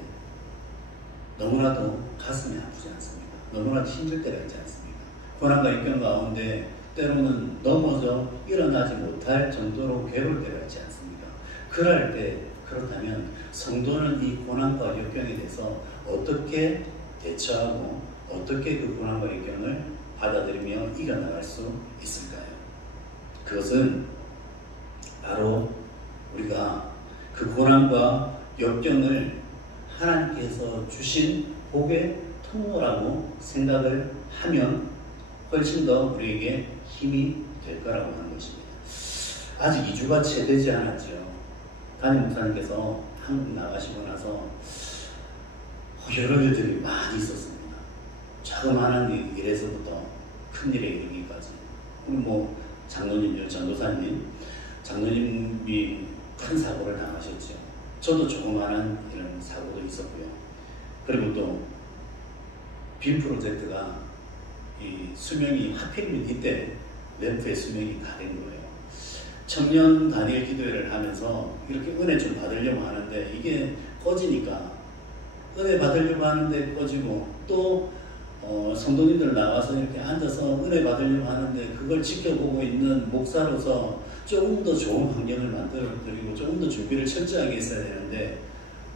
너무나도 가슴이 아프지 않습니까? 너무나도 힘들 때가 있지 않습니까? 고난과 역경 가운데 때로는 넘어져 일어나지 못할 정도로 괴로울 때가 있지 않습니까? 그럴 때, 그렇다면 성도는 이 고난과 역경에 대해서 어떻게 대처하고 어떻게 그 고난과 역경을 받아들이며 이겨나갈 수 있을까요? 그것은 바로 우리가 그 고난과 역경을 하나님께서 주신 복의 통로라고 생각을 하면 훨씬 더 우리에게 힘이 될 거라고 하는 것입니다. 아직 2주가 채 되지 않았죠. 담임 목사님께서 한국 나가시고 나서 여러 일들이 많이 있었습니다. 자그마한 일에서부터 큰 일에 이르기까지. 그리고 장로님, 장로님이 큰 사고를 당하셨죠. 저도 조그마한 이런 사고도 있었고요. 그리고 또 빔 프로젝트가 이 수명이 하필이면 이때 램프의 수명이 다 된 거예요. 청년 단일 기도회를 하면서 이렇게 은혜 좀 받으려고 하는데 이게 꺼지니까 은혜 받으려고 하는데 꺼지고 또 성도님들 나와서 이렇게 앉아서 은혜 받으려고 하는데 그걸 지켜보고 있는 목사로서 조금 더 좋은 환경을 만들어 드리고 조금 더 준비를 철저하게 했어야 되는데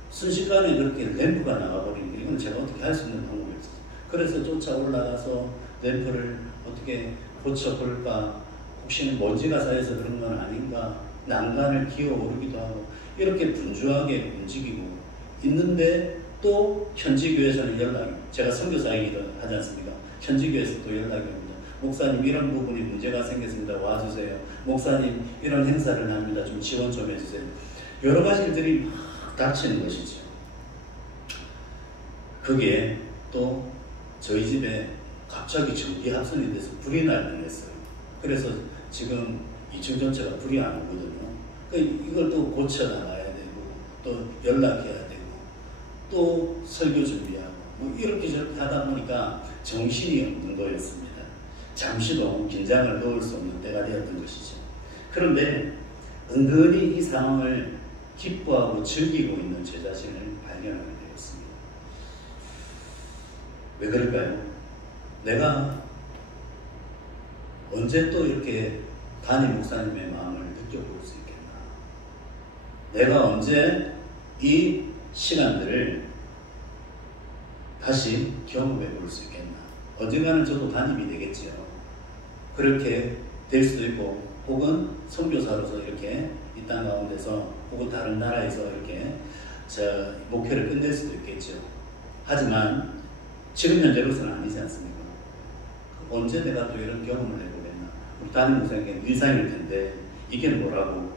순식간에 그렇게 램프가 나와버리는 게 이건 제가 어떻게 할 수 있는 방법이 없었어요. 그래서 쫓아 올라가서 램프를 어떻게 고쳐볼까, 혹시 먼지가 쌓여서 그런 건 아닌가, 난간을 기어오르기도 하고 이렇게 분주하게 움직이고 있는데 또 현지교회에서는 연락이, 제가 선교사이기도 하지 않습니까? 현지교회에서 또 연락이 옵니다. 목사님 이런 부분이 문제가 생겼습니다. 와주세요. 목사님 이런 행사를 합니다. 좀 지원 좀 해주세요. 여러 가지 일들이 막 닥치는 것이죠. 그게 또 저희 집에 갑자기 전기 합선이 돼서 불이 날 뻔했어요. 그래서 지금 2층 전체가 불이 안 오거든요. 이걸 또 고쳐 나가야 되고 또 연락해야 되고 또 설교 준비하고 이렇게 저렇게 하다 보니까 정신이 없는 거였습니다. 잠시도 긴장을 놓을 수 없는 때가 되었던 것이죠. 그런데 은근히 이 상황을 기뻐하고 즐기고 있는 제 자신을 발견하게 되었습니다. 왜 그럴까요? 내가 언제 또 이렇게 담임 목사님의 마음을 느껴볼 수 있겠나? 내가 언제 이 시간들을 다시 경험해 볼 수 있겠나? 언젠가는 저도 담임이 되겠지요. 그렇게 될 수도 있고, 혹은 선교사로서 이렇게 이 땅 가운데서, 혹은 다른 나라에서 이렇게 목회를 끝낼 수도 있겠죠. 하지만 지금 현재로서는 아니지 않습니까? 언제 내가 또 이런 경험을 해보겠나? 우리 담임 목사님께는 일상일 텐데 이게 뭐라고?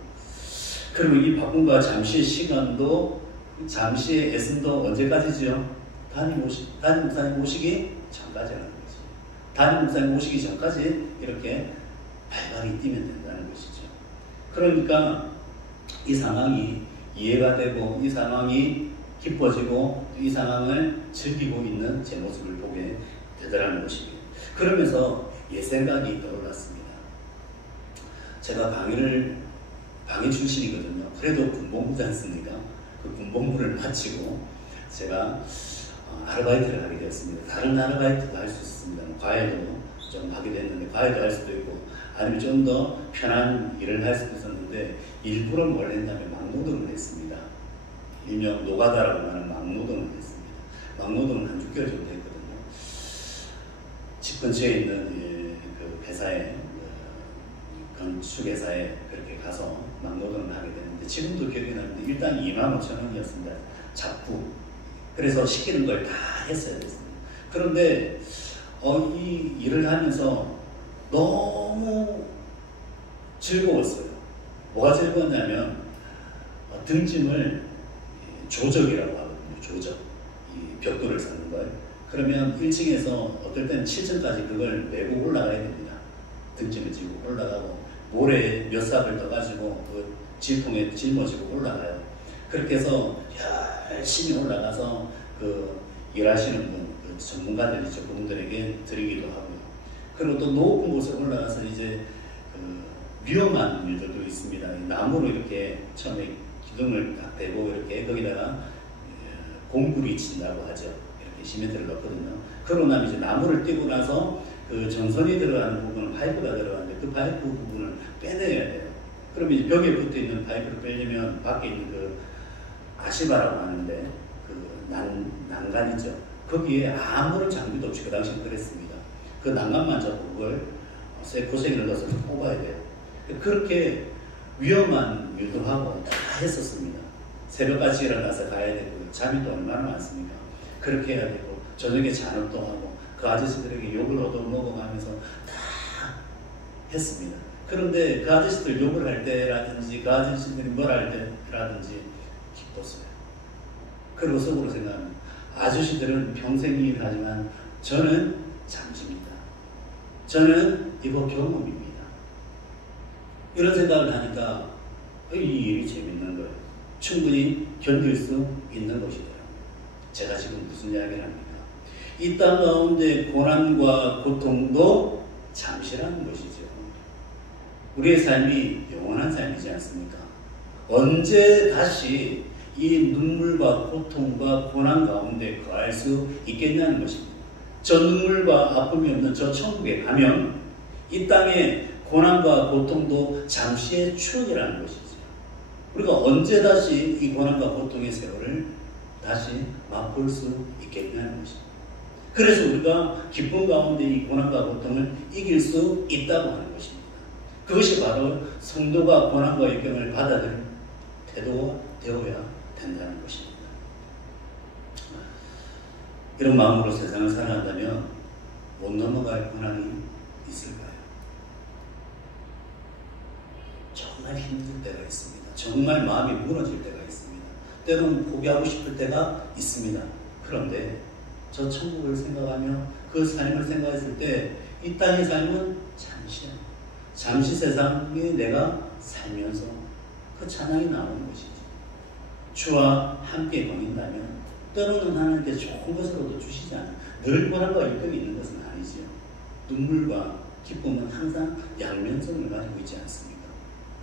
그리고 이 바쁨과 잠시의 시간도 잠시의 애씀도 언제까지죠? 담임 목사님 오시기 전까지라는 거지. 담임 목사님 오시기 전까지 이렇게 발발이 뛰면 된다는 것이죠. 그러니까 이 상황이 이해가 되고 이 상황이 기뻐지고 이 상황을 즐기고 있는 제 모습을 보게 되더라는 것입니다. 그러면서 옛 생각이 떠올랐습니다. 제가 방위 출신이거든요. 그래도 군복무지 않습니까? 그 군복무를 마치고 제가 아르바이트를 하게 되었습니다. 다른 아르바이트도 할 수 있습니다. 과외도 좀 하게 됐는데 과외도 할 수도 있고 아니면 좀 더 편한 일을 할 수도 있었는데 일부러 뭘 했냐면 막노동을 했습니다. 일명 노가다라고 하는 막노동을 했습니다. 막노동을 한 6개월 정도 했거든요. 집 근처에 있는 그 회사에 건축회사에 그렇게 가서 막노동을 하게 됐는데 지금도 기억이 나는데 일단 25,000원이었습니다. 잡부. 그래서 시키는 걸 다 했어야 됐습니다. 그런데 이 일을 하면서 너무 즐거웠어요. 뭐가 즐거웠냐면 등짐을 조적이라고 하거든요. 조적. 이 벽돌을 쌓는 걸. 그러면 1층에서 어떨 때는 7층까지 그걸 메고 올라가야 됩니다. 등짐을 지고 올라가고 모래에 몇 삽을 떠가지고 그 질통에 짊어지고 올라가요. 그렇게 해서 열심히 올라가서 그 일하시는 분, 그 전문가들이죠. 그분들에게 드리기도 하고요. 그리고 또 높은 곳에 올라가서 이제 그 위험한 일들도 있습니다. 나무로 이렇게 처음에 기둥을 딱 대고 이렇게 거기다가 공구리 친다고 하죠. 이렇게 시멘트를 넣거든요. 그러고 나면 이제 나무를 띄고 나서 그 전선이 들어가는 부분은 파이프가 들어가는데 그 파이프 부분을 빼내야 돼요. 그러면 이제 벽에 붙어 있는 파이프를 빼려면 밖에 있는 그 아시바라고 하는데 그 난간이죠. 거기에 아무런 장비도 없이 그 당시에 그랬습니다. 그 난간만 잡고 그걸 고생을 넣어서 뽑아야 돼요. 그렇게 위험한 일도 하고 다 했었습니다. 새벽까지 일어나서 가야 되고 잠이 또 얼마나 많습니까? 그렇게 해야 되고 저녁에 잔업도 하고 그 아저씨들에게 욕을 얻어먹어가면서 다 했습니다. 그런데 그 아저씨들 욕을 할 때라든지 그 아저씨들이 뭘 할 때라든지 기뻤어요. 그리고 속으로 생각하면 아저씨들은 평생 일하지만 저는 잠시입니다. 저는 이거 경험입니다. 이런 생각을 하니까 이 일이 재밌는 거예요. 충분히 견딜 수 있는 것이더라고요. 제가 지금 무슨 이야기를 합니까? 이 땅 가운데 고난과 고통도 잠시라는 것이죠. 우리의 삶이 영원한 삶이지 않습니까? 언제 다시 이 눈물과 고통과 고난 가운데 거할 수 있겠냐는 것입니다. 저 눈물과 아픔이 없는 저 천국에 가면 이 땅의 고난과 고통도 잠시의 추억이라는 것이죠. 우리가 언제 다시 이 고난과 고통의 세월을 다시 맛볼 수 있겠냐는 것입니다. 그래서 우리가 기쁨 가운데 이 고난과 고통을 이길 수 있다고 하는 것입니다. 그것이 바로 성도가 고난과 역경을 받아들일 태도가 되어야 된다는 것입니다. 이런 마음으로 세상을 살아간다면 못 넘어갈 고난이 있을까요? 정말 힘들 때가 있습니다. 정말 마음이 무너질 때가 있습니다. 때로는 포기하고 싶을 때가 있습니다. 그런데 저 천국을 생각하며 그 삶을 생각했을 때 이 땅의 삶은 잠시야. 잠시 세상에 내가 살면서 그 찬양이 나오는 것이지. 주와 함께 거닌다면 때로는 하나님께 좋은 것으로도 주시지 않아요. 늘 고난과 역경이 있는 것은 아니지요. 눈물과 기쁨은 항상 양면성을 가지고 있지 않습니까?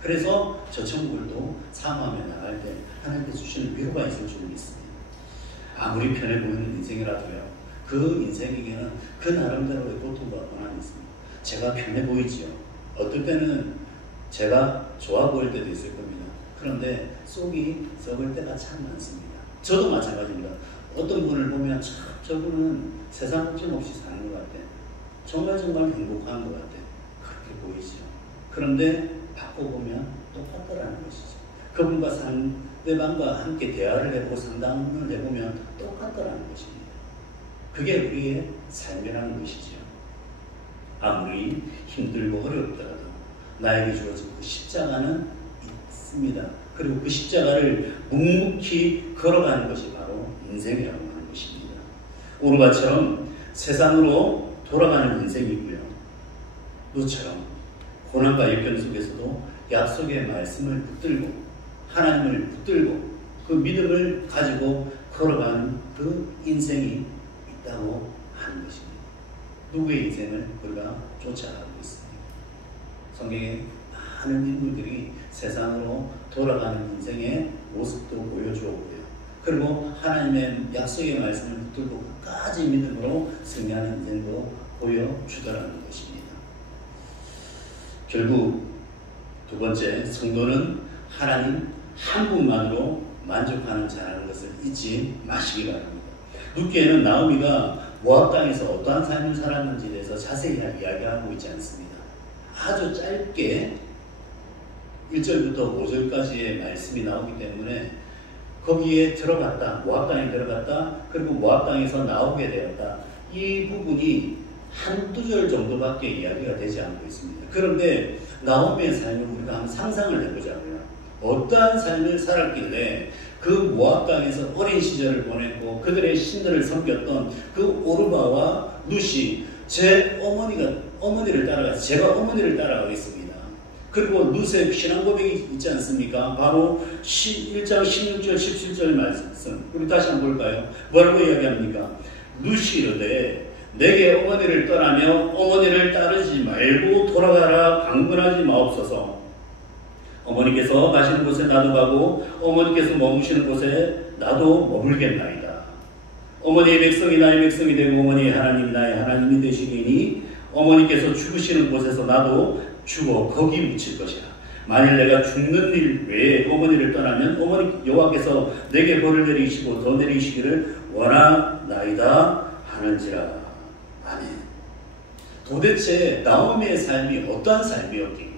그래서 저 천국을 사모하며 나갈 때 하나님께 주시는 위로가 있을 줄 믿습니다. 아무리 편해 보이는 인생이라도요. 그 인생에게는 그 나름대로의 고통과 고난이 있습니다. 제가 편해 보이지요. 어떨 때는 제가 좋아 보일 때도 있을 겁니다. 그런데 속이 썩을 때가 참 많습니다. 저도 마찬가지입니다. 어떤 분을 보면 참 저분은 세상 걱정 없이 사는 것 같아. 정말 행복한 것 같아. 그렇게 보이죠. 그런데 바꿔보면 똑같더라는 것이죠. 그분과 상대방과 함께 대화를 해보고 상담을 해보면 똑같더라는 것입니다. 그게 우리의 삶이라는 것이죠. 아무리 힘들고 어렵더라도 나에게 주어진 그 십자가는 있습니다. 그리고 그 십자가를 묵묵히 걸어가는 것이 바로 인생이라고 하는 것입니다. 오르바처럼 세상으로 돌아가는 인생이고요. 노처럼 고난과 역경 속에서도 약속의 말씀을 붙들고 하나님을 붙들고 그 믿음을 가지고 걸어가는 그 인생이 있다고 하는 것입니다. 누구의 인생을 우리가 쫓아가고 있습니다. 성경에 많은 인물들이 세상으로 돌아가는 인생의 모습도 보여주었고요. 그리고 하나님의 약속의 말씀을 붙들고 끝까지 믿음으로 승리하는 인생도 보여주더라는 것입니다. 결국 두 번째, 성도는 하나님 한 분만으로 만족하는 자라는 것을 잊지 마시기 바랍니다. 룻기에는 나오미가 모압 땅에서 어떠한 삶을 살았는지에 대해서 자세히 이야기하고 있지 않습니다. 아주 짧게 1절부터 5절까지의 말씀이 나오기 때문에 거기에 들어갔다, 모압 땅에 들어갔다, 그리고 모압 땅에서 나오게 되었다. 이 부분이 한두 절 정도밖에 이야기가 되지 않고 있습니다. 그런데 나오미의 삶을 우리가 한번 상상을 해보자고요. 어떠한 삶을 살았길래 그 모압 땅에서 어린 시절을 보냈고 그들의 신들을 섬겼던 그 오르바와 룻이 제 어머니를 따라가서 제가 어머니를 따라가겠습니다. 그리고 룻의 신앙 고백이 있지 않습니까? 바로 1장 16절 17절 말씀. 우리 다시 한번 볼까요? 뭐라고 이야기합니까? 룻이 이르되 내게 어머니를 떠나며 어머니를 따르지 말고 돌아가라 강건하지 마옵소서. 어머니께서 가시는 곳에 나도 가고 어머니께서 머무시는 곳에 나도 머물겠나이다. 어머니의 백성이 나의 백성이 되고 어머니의 하나님이 나의 하나님이 되시리니 어머니께서 죽으시는 곳에서 나도 죽어 거기 묻힐 것이라. 만일 내가 죽는 일 외에 어머니를 떠나면 어머니 여호와께서 내게 벌을 내리시고 더 내리시기를 원하나이다 하는지라. 아멘. 도대체 나오미의 삶이 어떠한 삶이었기에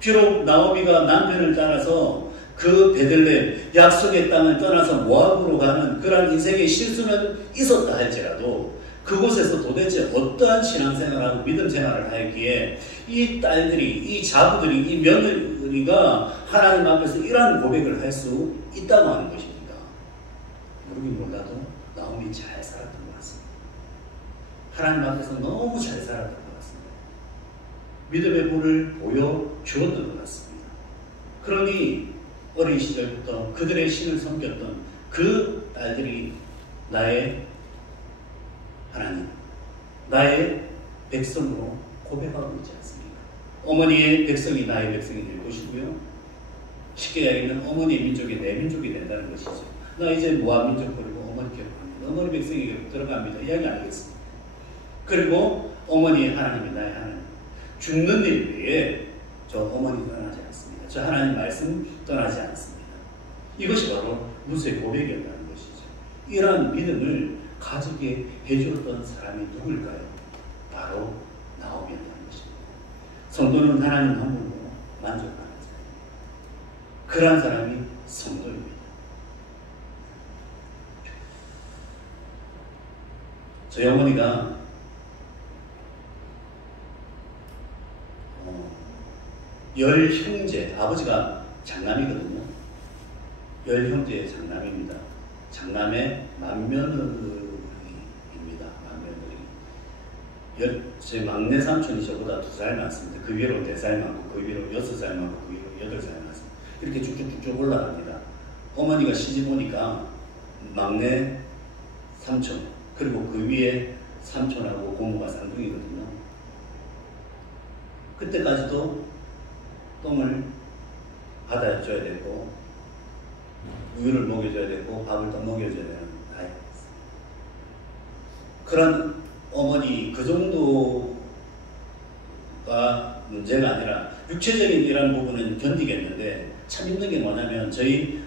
비록 나오미가 남편을 따라서 그 베들레헴 약속의 땅을 떠나서 모압으로 가는 그런 인생의 실수는 있었다 할지라도 그곳에서 도대체 어떠한 신앙생활하고 믿음 생활을 하였기에 이 딸들이, 이 자부들이, 이 며느리가 하나님 앞에서 이러한 고백을 할 수 있다고 하는 것입니다. 모르긴 몰라도 나오미 잘 살았던 것 같습니다. 하나님 앞에서 너무 잘 살았던 것 같습니다. 믿음의 불을 보여주었던 것 같습니다. 그러니 어린 시절부터 그들의 신을 섬겼던 그 딸들이 나의 하나님, 나의 백성으로 고백하고 있지 않습니까? 어머니의 백성이 나의 백성이 될 것이고요. 쉽게 이야기하면 어머니의 민족이 내 민족이 된다는 것이죠. 나 이제 모압 민족 버리고 어머니 곁 갑니다. 어머니 백성이 들어갑니다. 이야기 안 하겠습니다. 그리고 어머니의 하나님이 나의 하나님. 죽는 일 외에 저 어머니 떠나지 않습니다. 저 하나님 말씀 떠나지 않습니다. 이것이 바로 룻의 고백이었다는 것이죠. 이러한 믿음을 가지게 해주었던 사람이 누굴까요? 바로 나오미였다는 것입니다. 성도는 하나님 한 분으로 만족하는 사람. 그러한 사람이 성도입니다. 저희 어머니가 10형제, 아버지가 장남이거든요. 10형제의 장남입니다. 장남의 맏며느리입니다. 맏며느리. 제 막내 삼촌이 저보다 2살 많습니다. 그 위로 4살 많고, 그 위로 6살 많고, 그 위로 8살 많습니다. 이렇게 쭉쭉쭉쭉 올라갑니다. 어머니가 시집 오니까 막내 삼촌, 그리고 그 위에 삼촌하고 고모가 쌍둥이거든요. 그때까지도 똥을 받아줘야 되고 우유를 먹여줘야 되고 밥을 더 먹여줘야 되는 아이였어요. 그런 어머니 그 정도가 문제가 아니라 육체적인 이런 부분은 견디겠는데 참 힘든 게 뭐냐면 저희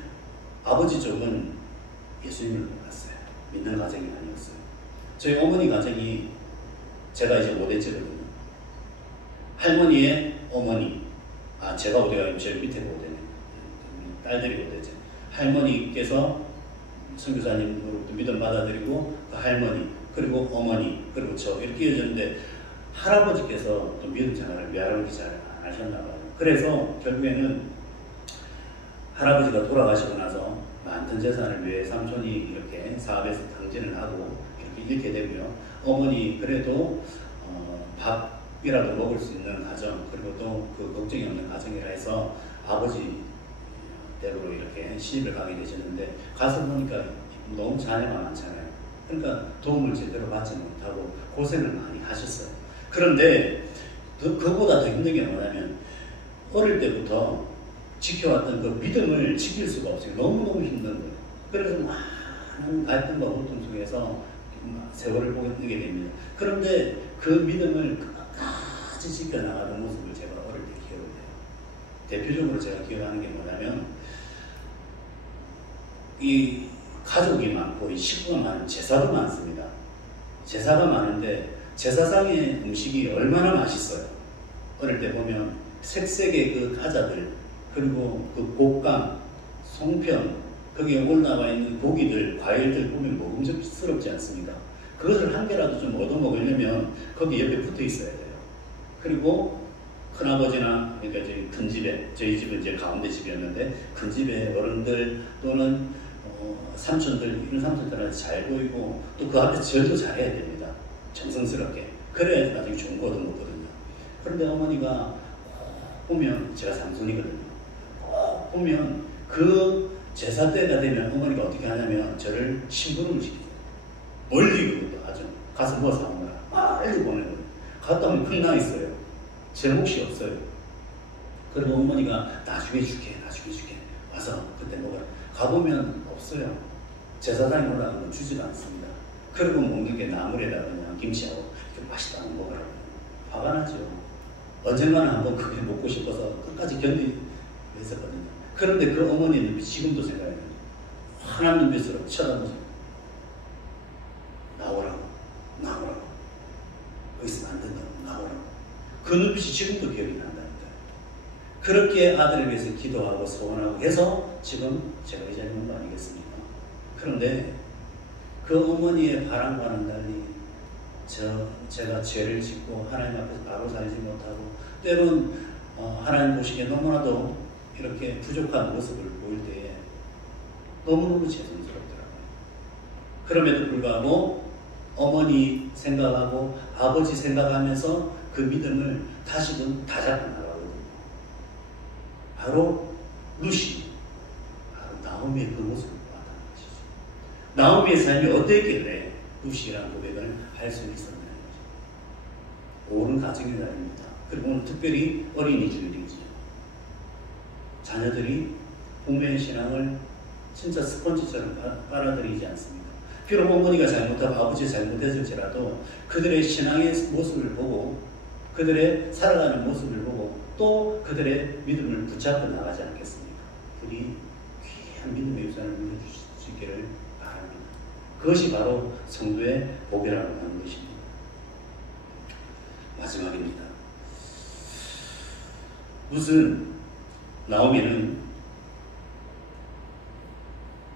아버지 쪽은 예수님을 못 봤어요. 믿는 가정이 아니었어요. 저희 어머니 가정이 제가 이제 5대째거든요. 할머니의 어머니, 제가 5대가 제일 밑에 5대네. 딸들이 5대째. 할머니께서 선교사님으로부터 믿음 받아들이고 그 할머니 그리고 어머니 그리고 저 이렇게 이어졌는데 할아버지께서 또 믿음 생활을 외할아버지 잘 안 하셨나 봐요. 그래서 결국에는 할아버지가 돌아가시고 나서 많던 재산을 외삼촌이 이렇게 사업에서 당진을 하고 이렇게 잃게 되고요. 어머니 그래도 밥이라도 먹을 수 있는 가정 그리고 또 그 걱정이 없는 가정이라 해서 아버지 댁으로 이렇게 시집을 가게 되셨는데 가서 보니까 너무 자녀가 많잖아요. 그러니까 도움을 제대로 받지 못하고 고생을 많이 하셨어요. 그런데 그보다 더 힘든 게 뭐냐면 어릴 때부터 지켜왔던 그 믿음을 지킬 수가 없어요. 너무너무 힘든 거예요. 그래서 많은 갈등과 고통 속에서 세월을 보게 됩니다. 그런데 그 믿음을 끝까지 지켜나가는 모습을 제가 어릴 때 기억을 해요. 대표적으로 제가 기억하는 게 뭐냐면 이 가족이 많고 이 식구가 많은 제사도 많습니다. 제사가 많은데 제사상의 음식이 얼마나 맛있어요. 어릴 때 보면 색색의 그 과자들 그리고 그 곶감, 송편 거기에 올라와 있는 고기들, 과일들 보면 먹음직스럽지 않습니까? 그것을 한 개라도 좀 얻어먹으려면 거기 옆에 붙어 있어야 돼요. 그리고 큰아버지나 그러니까 저희 큰 집에 저희 집은 이제 가운데 집이었는데 큰 집에 어른들 또는 삼촌들 이런 삼촌들한테 잘 보이고 또 그 앞에 절도 잘해야 됩니다. 정성스럽게 그래야 나중에 좋은 거 얻어먹거든요. 그런데 어머니가 보면 제가 삼손이거든요. 보면 그 제사 때가 되면 어머니가 어떻게 하냐면 저를 심부름을 시키죠. 멀리 그것도 하죠. 가서 뭐 사오느라 빨리 보내거든요. 갔다 오면 큰일 나 있어요. 제 몫이 없어요. 그리고 어머니가 나중에 줄게 와서 그때 먹어라. 가보면 없어요. 제사장에 올라가는 건 주지도 않습니다. 그리고 먹는 게 나물에다가 그냥 김치하고 이렇게 맛있다 먹으라고 화가 나죠. 언젠가는 한번 그렇게 먹고 싶어서 끝까지 견디했었거든요. 그런데 그 어머니 눈빛 지금도 생각해요. 환한 눈빛으로 쳐다보죠. 나오라고. 거기 있으면 안 된다고. 나오라고. 그 눈빛이 지금도 기억이 난다니까요. 그렇게 아들을 위해서 기도하고 소원하고 해서 지금 제가 이 자리에 있는 거 아니겠습니까? 그런데 그 어머니의 바람과는 달리 제가 죄를 짓고 하나님 앞에서 바로 살지 못하고 때론 하나님 보시기에 너무나도 이렇게 부족한 모습을 보일 때에 너무너무 죄송스럽더라고요. 그럼에도 불구하고 어머니 생각하고 아버지 생각하면서 그 믿음을 다시금 다잡고 나가거든요. 바로 루시, 바로 나오미의 그 모습을 보았다는 것이죠. 나오미의 삶이 어땠길래 루시라는 고백을 할 수 있었냐는 거죠. 옳은 가정의 날입니다. 그리고 오늘 특별히 어린이 주일이죠. 자녀들이 부모의 신앙을 진짜 스펀지처럼 빨아들이지 않습니다. 비록 어머니가 잘못하고 아버지가 잘못했을지라도 그들의 신앙의 모습을 보고 그들의 살아가는 모습을 보고 또 그들의 믿음을 붙잡고 나가지 않겠습니까? 그들이 귀한 믿음의 유산을 물려주시기를 바랍니다. 그것이 바로 성도의 복이라고 하는 것입니다. 마지막입니다. 무슨 나오미는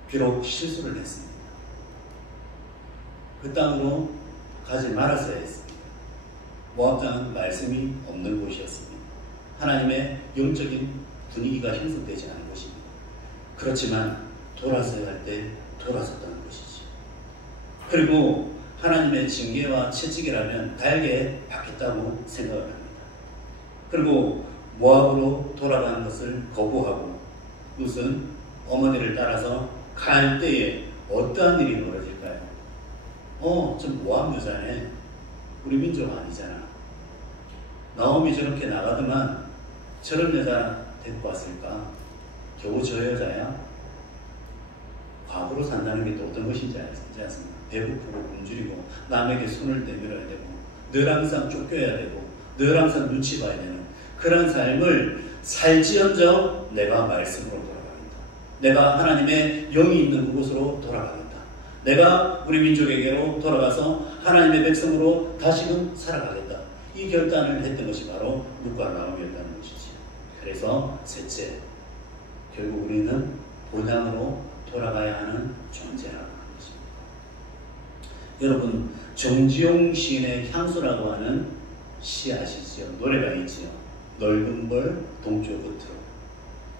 비록 실수를 했습니다. 그 땅으로 가지 말았어야 했습니다. 모압 땅은 말씀이 없는 곳이었습니다. 하나님의 영적인 분위기가 형성되지 않은 곳입니다. 그렇지만 돌아서야 할 때 돌아섰다는 것이지. 그리고 하나님의 징계와 채찍이라면 달게 받겠다고 생각을 합니다. 그리고 모압으로 돌아가는 것을 거부하고 룻은 어머니를 따라서 갈 때에 어떠한 일이 벌어질까요? 저 모압 여자네. 우리 민족 아니잖아. 나오미 저렇게 나가더만 저런 여자 데리고 왔을까? 겨우 저 여자야? 과부로 산다는 게 또 어떤 것인지 알지 않습니까? 배고프고 굶주리고 남에게 손을 내밀어야 되고 늘 항상 쫓겨야 되고 늘 항상 눈치 봐야 되는 그런 삶을 살지언정 내가 말씀으로 돌아가겠다. 내가 하나님의 영이 있는 그곳으로 돌아가겠다. 내가 우리 민족에게로 돌아가서 하나님의 백성으로 다시금 살아가겠다. 이 결단을 했던 것이 바로 룻과 나오미였다는 것이지. 그래서 셋째, 결국 우리는 본향으로 돌아가야 하는 존재라고 하는 것입니다. 여러분, 정지용 시인의 향수라고 하는 시 아시죠? 노래가 있지요. 넓은 벌 동쪽 끝으로.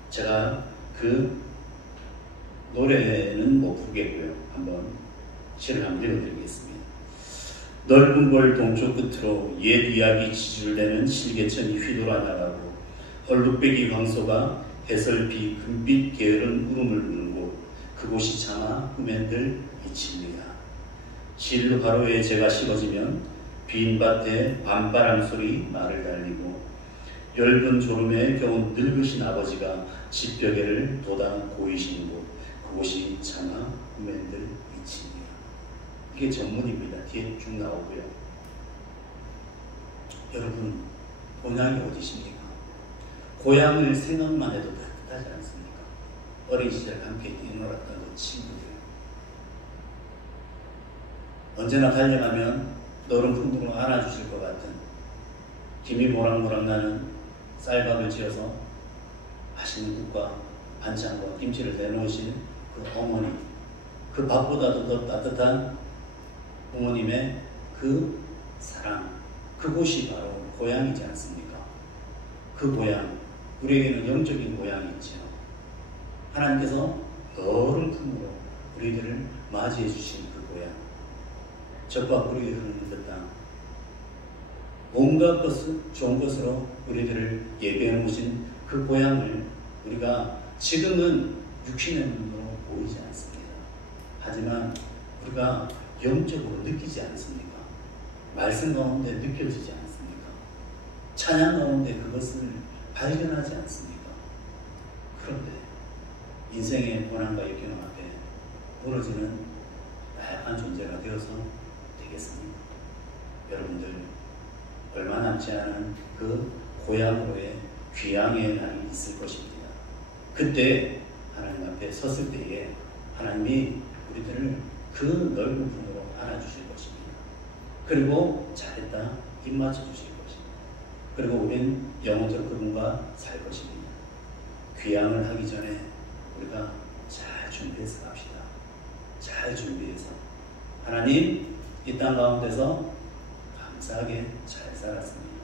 제가 그 노래는 못 부르겠고요. 한번 시를 한번 읽어드리겠습니다. 넓은 벌 동쪽 끝으로 옛 이야기 지줄대는 실개천이 휘돌아 나가고 얼룩배기 광소가 해설비 금빛 게으른 울음을 부는 곳, 그곳이 차마 흠엔들 이칩니다. 진루 가로에 제가 식어지면 빈 밭에 밤바람 소리 말을 달리고 엷은 졸음에 겨운 늙으신 아버지가 집벽에를 돋아 고이신 곳, 그곳이 차마 흠엔들 이칩니다. 이게 전문입니다. 뒤에 쭉 나오고요. 여러분, 고향이 어디십니까? 고향을 생각만 해도 따뜻하지 않습니까? 어린 시절 함께 뛰어놀았던 그 친구들. 언제나 달려가면 너른 품으로 안아주실 것 같은 김이 모락모락 나는 쌀밥을 지어서 맛있는 국과 반찬과 김치를 내놓으신 그 어머니, 그 밥보다도 더 따뜻한 부모님의 그 사랑, 그곳이 바로 고향이지 않습니까? 그 고향, 우리에게는 영적인 고향이 있죠. 하나님께서 너른 품으로 우리들을 맞이해 주신 그 고향, 젖과 꿀이 흐르는 그 땅, 온갖 것을 좋은 것으로 우리들을 예배해 놓으신 그 고향을 우리가 지금은 육신의 눈으로 보이지 않습니다. 하지만 우리가 영적으로 느끼지 않습니까? 말씀 가운데 느껴지지 않습니까? 찬양 가운데 그것을 발견하지 않습니까? 그런데 인생의 고난과 역경 앞에 무너지는 나약한 존재가 되어서 되겠습니까? 여러분들, 얼마 남지 않은 그 고향으로의 귀향의 날이 있을 것입니다. 그때 하나님 앞에 섰을 때에 하나님이 우리들을 그 넓은 품으로 안아주실 것입니다. 그리고 잘했다 입 맞춰주실 것입니다. 그리고 우린 영원토록 그분과 살 것입니다. 귀향을 하기 전에 우리가 잘 준비해서 갑시다. 잘 준비해서 하나님, 이 땅 가운데서 감사하게 잘 살았습니다.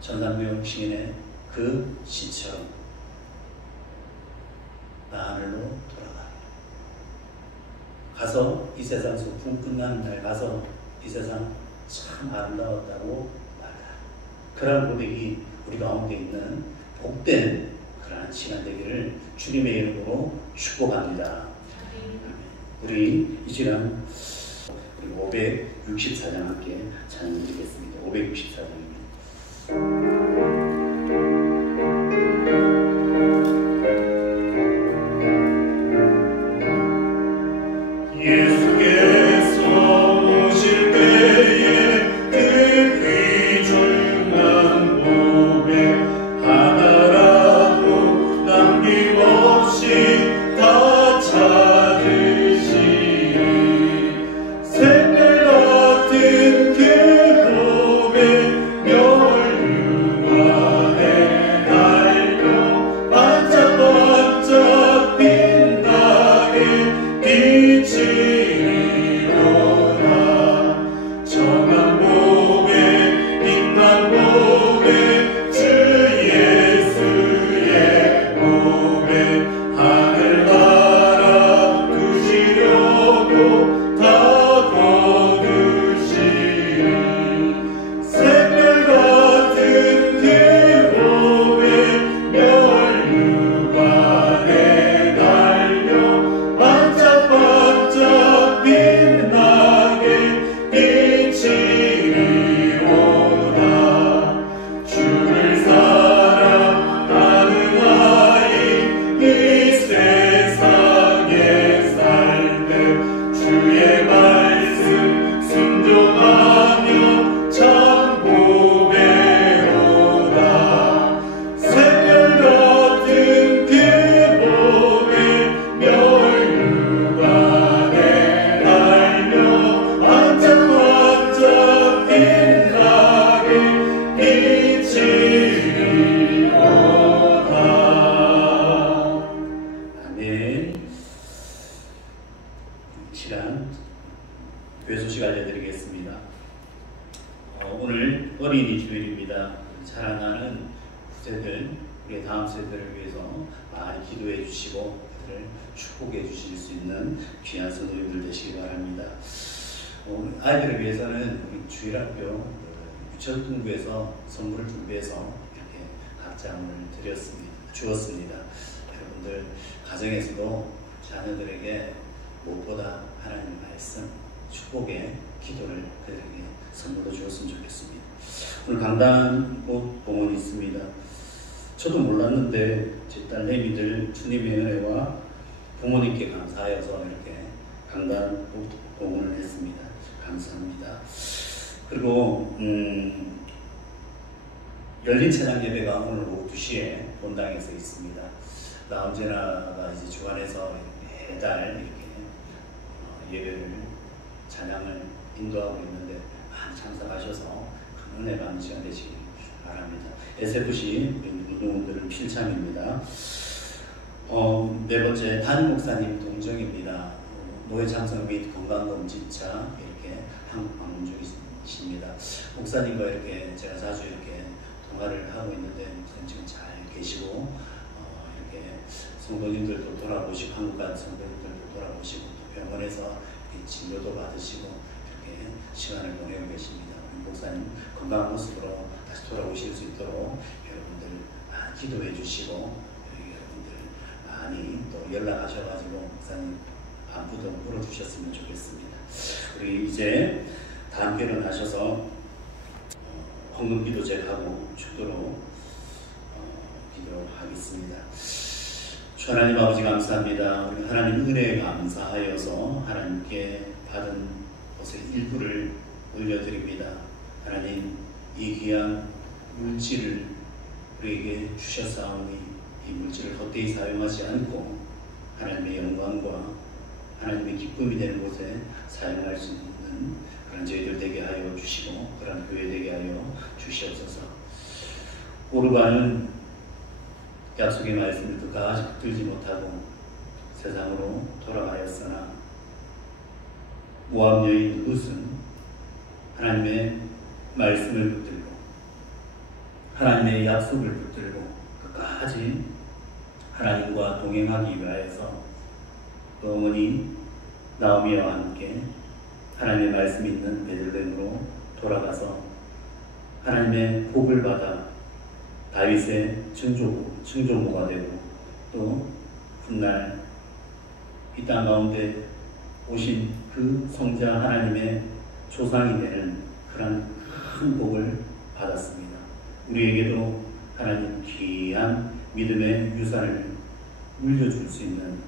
천상병 시인의 그 시처럼 나 하늘로 돌아가. 가서 이 세상 소풍 끝나는 날 가서 이 세상 참 아름다웠다고 말하라. 그런 고백이 우리 가운데 있는 복된 그러한 시간 되기를 주님의 이름으로 축복합니다. 우리 이 시간 564장 함께 찬양드리겠습니다. 564장입니다. 생애 같은 그 봄의 명월 어린이 주일입니다. 자라나는 후세들, 우리의 다음 세대를 위해서 많이 기도해 주시고 그들을 축복해 주실 수 있는 귀한 성도님들 되시기 바랍니다. 아이들을 위해서는 우리 주일학교 유철동부에서 선물을 준비해서 이렇게 각자 오늘 주었습니다. 여러분들 가정에서도 자녀들에게 무엇보다 하나님의 말씀, 축복의 기도를 그들에게 선물로 주었으면 좋겠습니다. 오늘 강단꽃 봉헌이 있습니다. 저도 몰랐는데 제 딸내미들 주님의 은혜와 부모님께 감사하여서 이렇게 강단꽃 봉헌을 했습니다. 감사합니다. 그리고 열린 찬양 예배가 오늘 오후 2시에 본당에서 있습니다. 나 언제나가 이제 주관해서 매달 이렇게 예배를 찬양을 인도하고 있는데 많이 참석하셔서 큰 은혜 받는 시간 되시기 바랍니다. SFC 운동원들은 필참입니다. 네 번째 담임 목사님 동정입니다. 노회 참석 및 건강검진차 이렇게 한국 방문 중이십니다. 목사님과 이렇게 제가 자주 이렇게 통화를 하고 있는데 목사님 지금 잘 계시고 이렇게 성도님들도 돌아보시고 한국 간 성도님들도 돌아보시고 또 병원에서 진료도 받으시고 이렇게 시간을 보내고 계십니다. 목사님 건강한 모습으로 다시 돌아오실 수 있도록 여러분들 많이 기도해 주시고 여러분들 많이 또 연락하셔가지고 목사님 안부도 물어주셨으면 좋겠습니다. 우리 이제 다 함께 일어나셔서 헌금기도 제하고 축도로 기도하겠습니다. 주 하나님 아버지 감사합니다. 우리 하나님 은혜에 감사하여서 하나님께 받은 것의 일부를 올려드립니다. 하나님 이 귀한 물질을 우리에게 주셨사오니 이 물질을 헛되이 사용하지 않고 하나님의 영광과 하나님의 기쁨이 되는 곳에 사용할 수 있는 그런 저희들 되게 하여 주시고 그런 교회 되게 하여 주시옵소서. 오르반은 약속의 말씀을 끝까지 붙들지 못하고 세상으로 돌아가였으나 모압 여인 룻은 하나님의 말씀을 붙들고 하나님의 약속을 붙들고 끝까지 하나님과 동행하기 위하여서 그 어머니 나오미와 함께 하나님의 말씀이 있는 베들레헴으로 돌아가서 하나님의 복을 받아 다윗의 증조모가 되고 또 훗날 이 땅 가운데 오신 그 성자 하나님의 조상이 되는 그런 큰 복을 받았습니다. 우리에게도 하나님 귀한 믿음의 유산을 물려줄 수 있는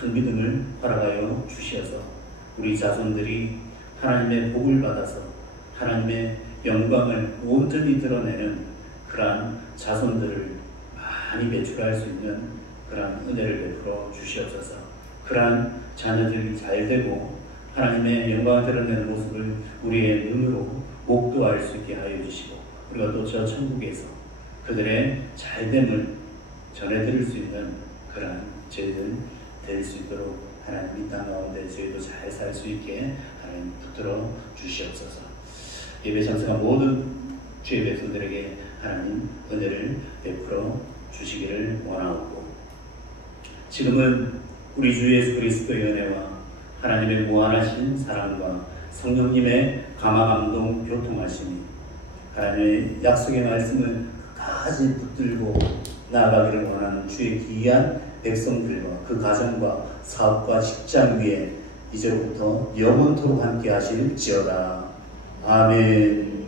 큰 믿음을 허락하여 주시어서 우리 자손들이 하나님의 복을 받아서 하나님의 영광을 온전히 드러내는 그러한 자손들을 많이 배출할 수 있는 그러한 은혜를 베풀어 주시옵소서. 그러한 자녀들이 잘 되고 하나님의 영광을 드러내는 모습을 우리의 눈으로 목도할 수 있게 하여 주시고 우리가 또 저 천국에서 그들의 잘됨을 전해드릴 수 있는 그러한 저희들 될 수 있도록 하나님 이 땅 가운데 저희도 잘 살 수 있게 하나님 붙들어 주시옵소서. 예배 참석한 모든 주의 백성들에게 하나님 은혜를 베풀어 주시기를 원하옵고 지금은 우리 주 예수 그리스도의 은혜와 하나님의 무한하신 사랑과 성령님의 감화감동 교통하심이 하나님의 약속의 말씀을 끝까지 붙들고 나아가기를 원하는 주의 귀한 백성들과 그 가정과 사업과 직장 위에 이제부터 영원토록 함께 하실지어다. 아멘.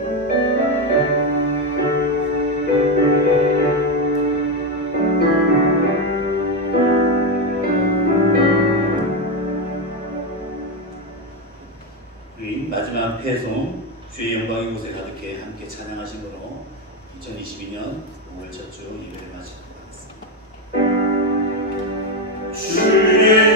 우리 마지막 패송 주의 영광의 곳에 가득해 함께 찬양하심으로 2022년 5월 첫 주 예배를 마치도록 하겠습니다. 주의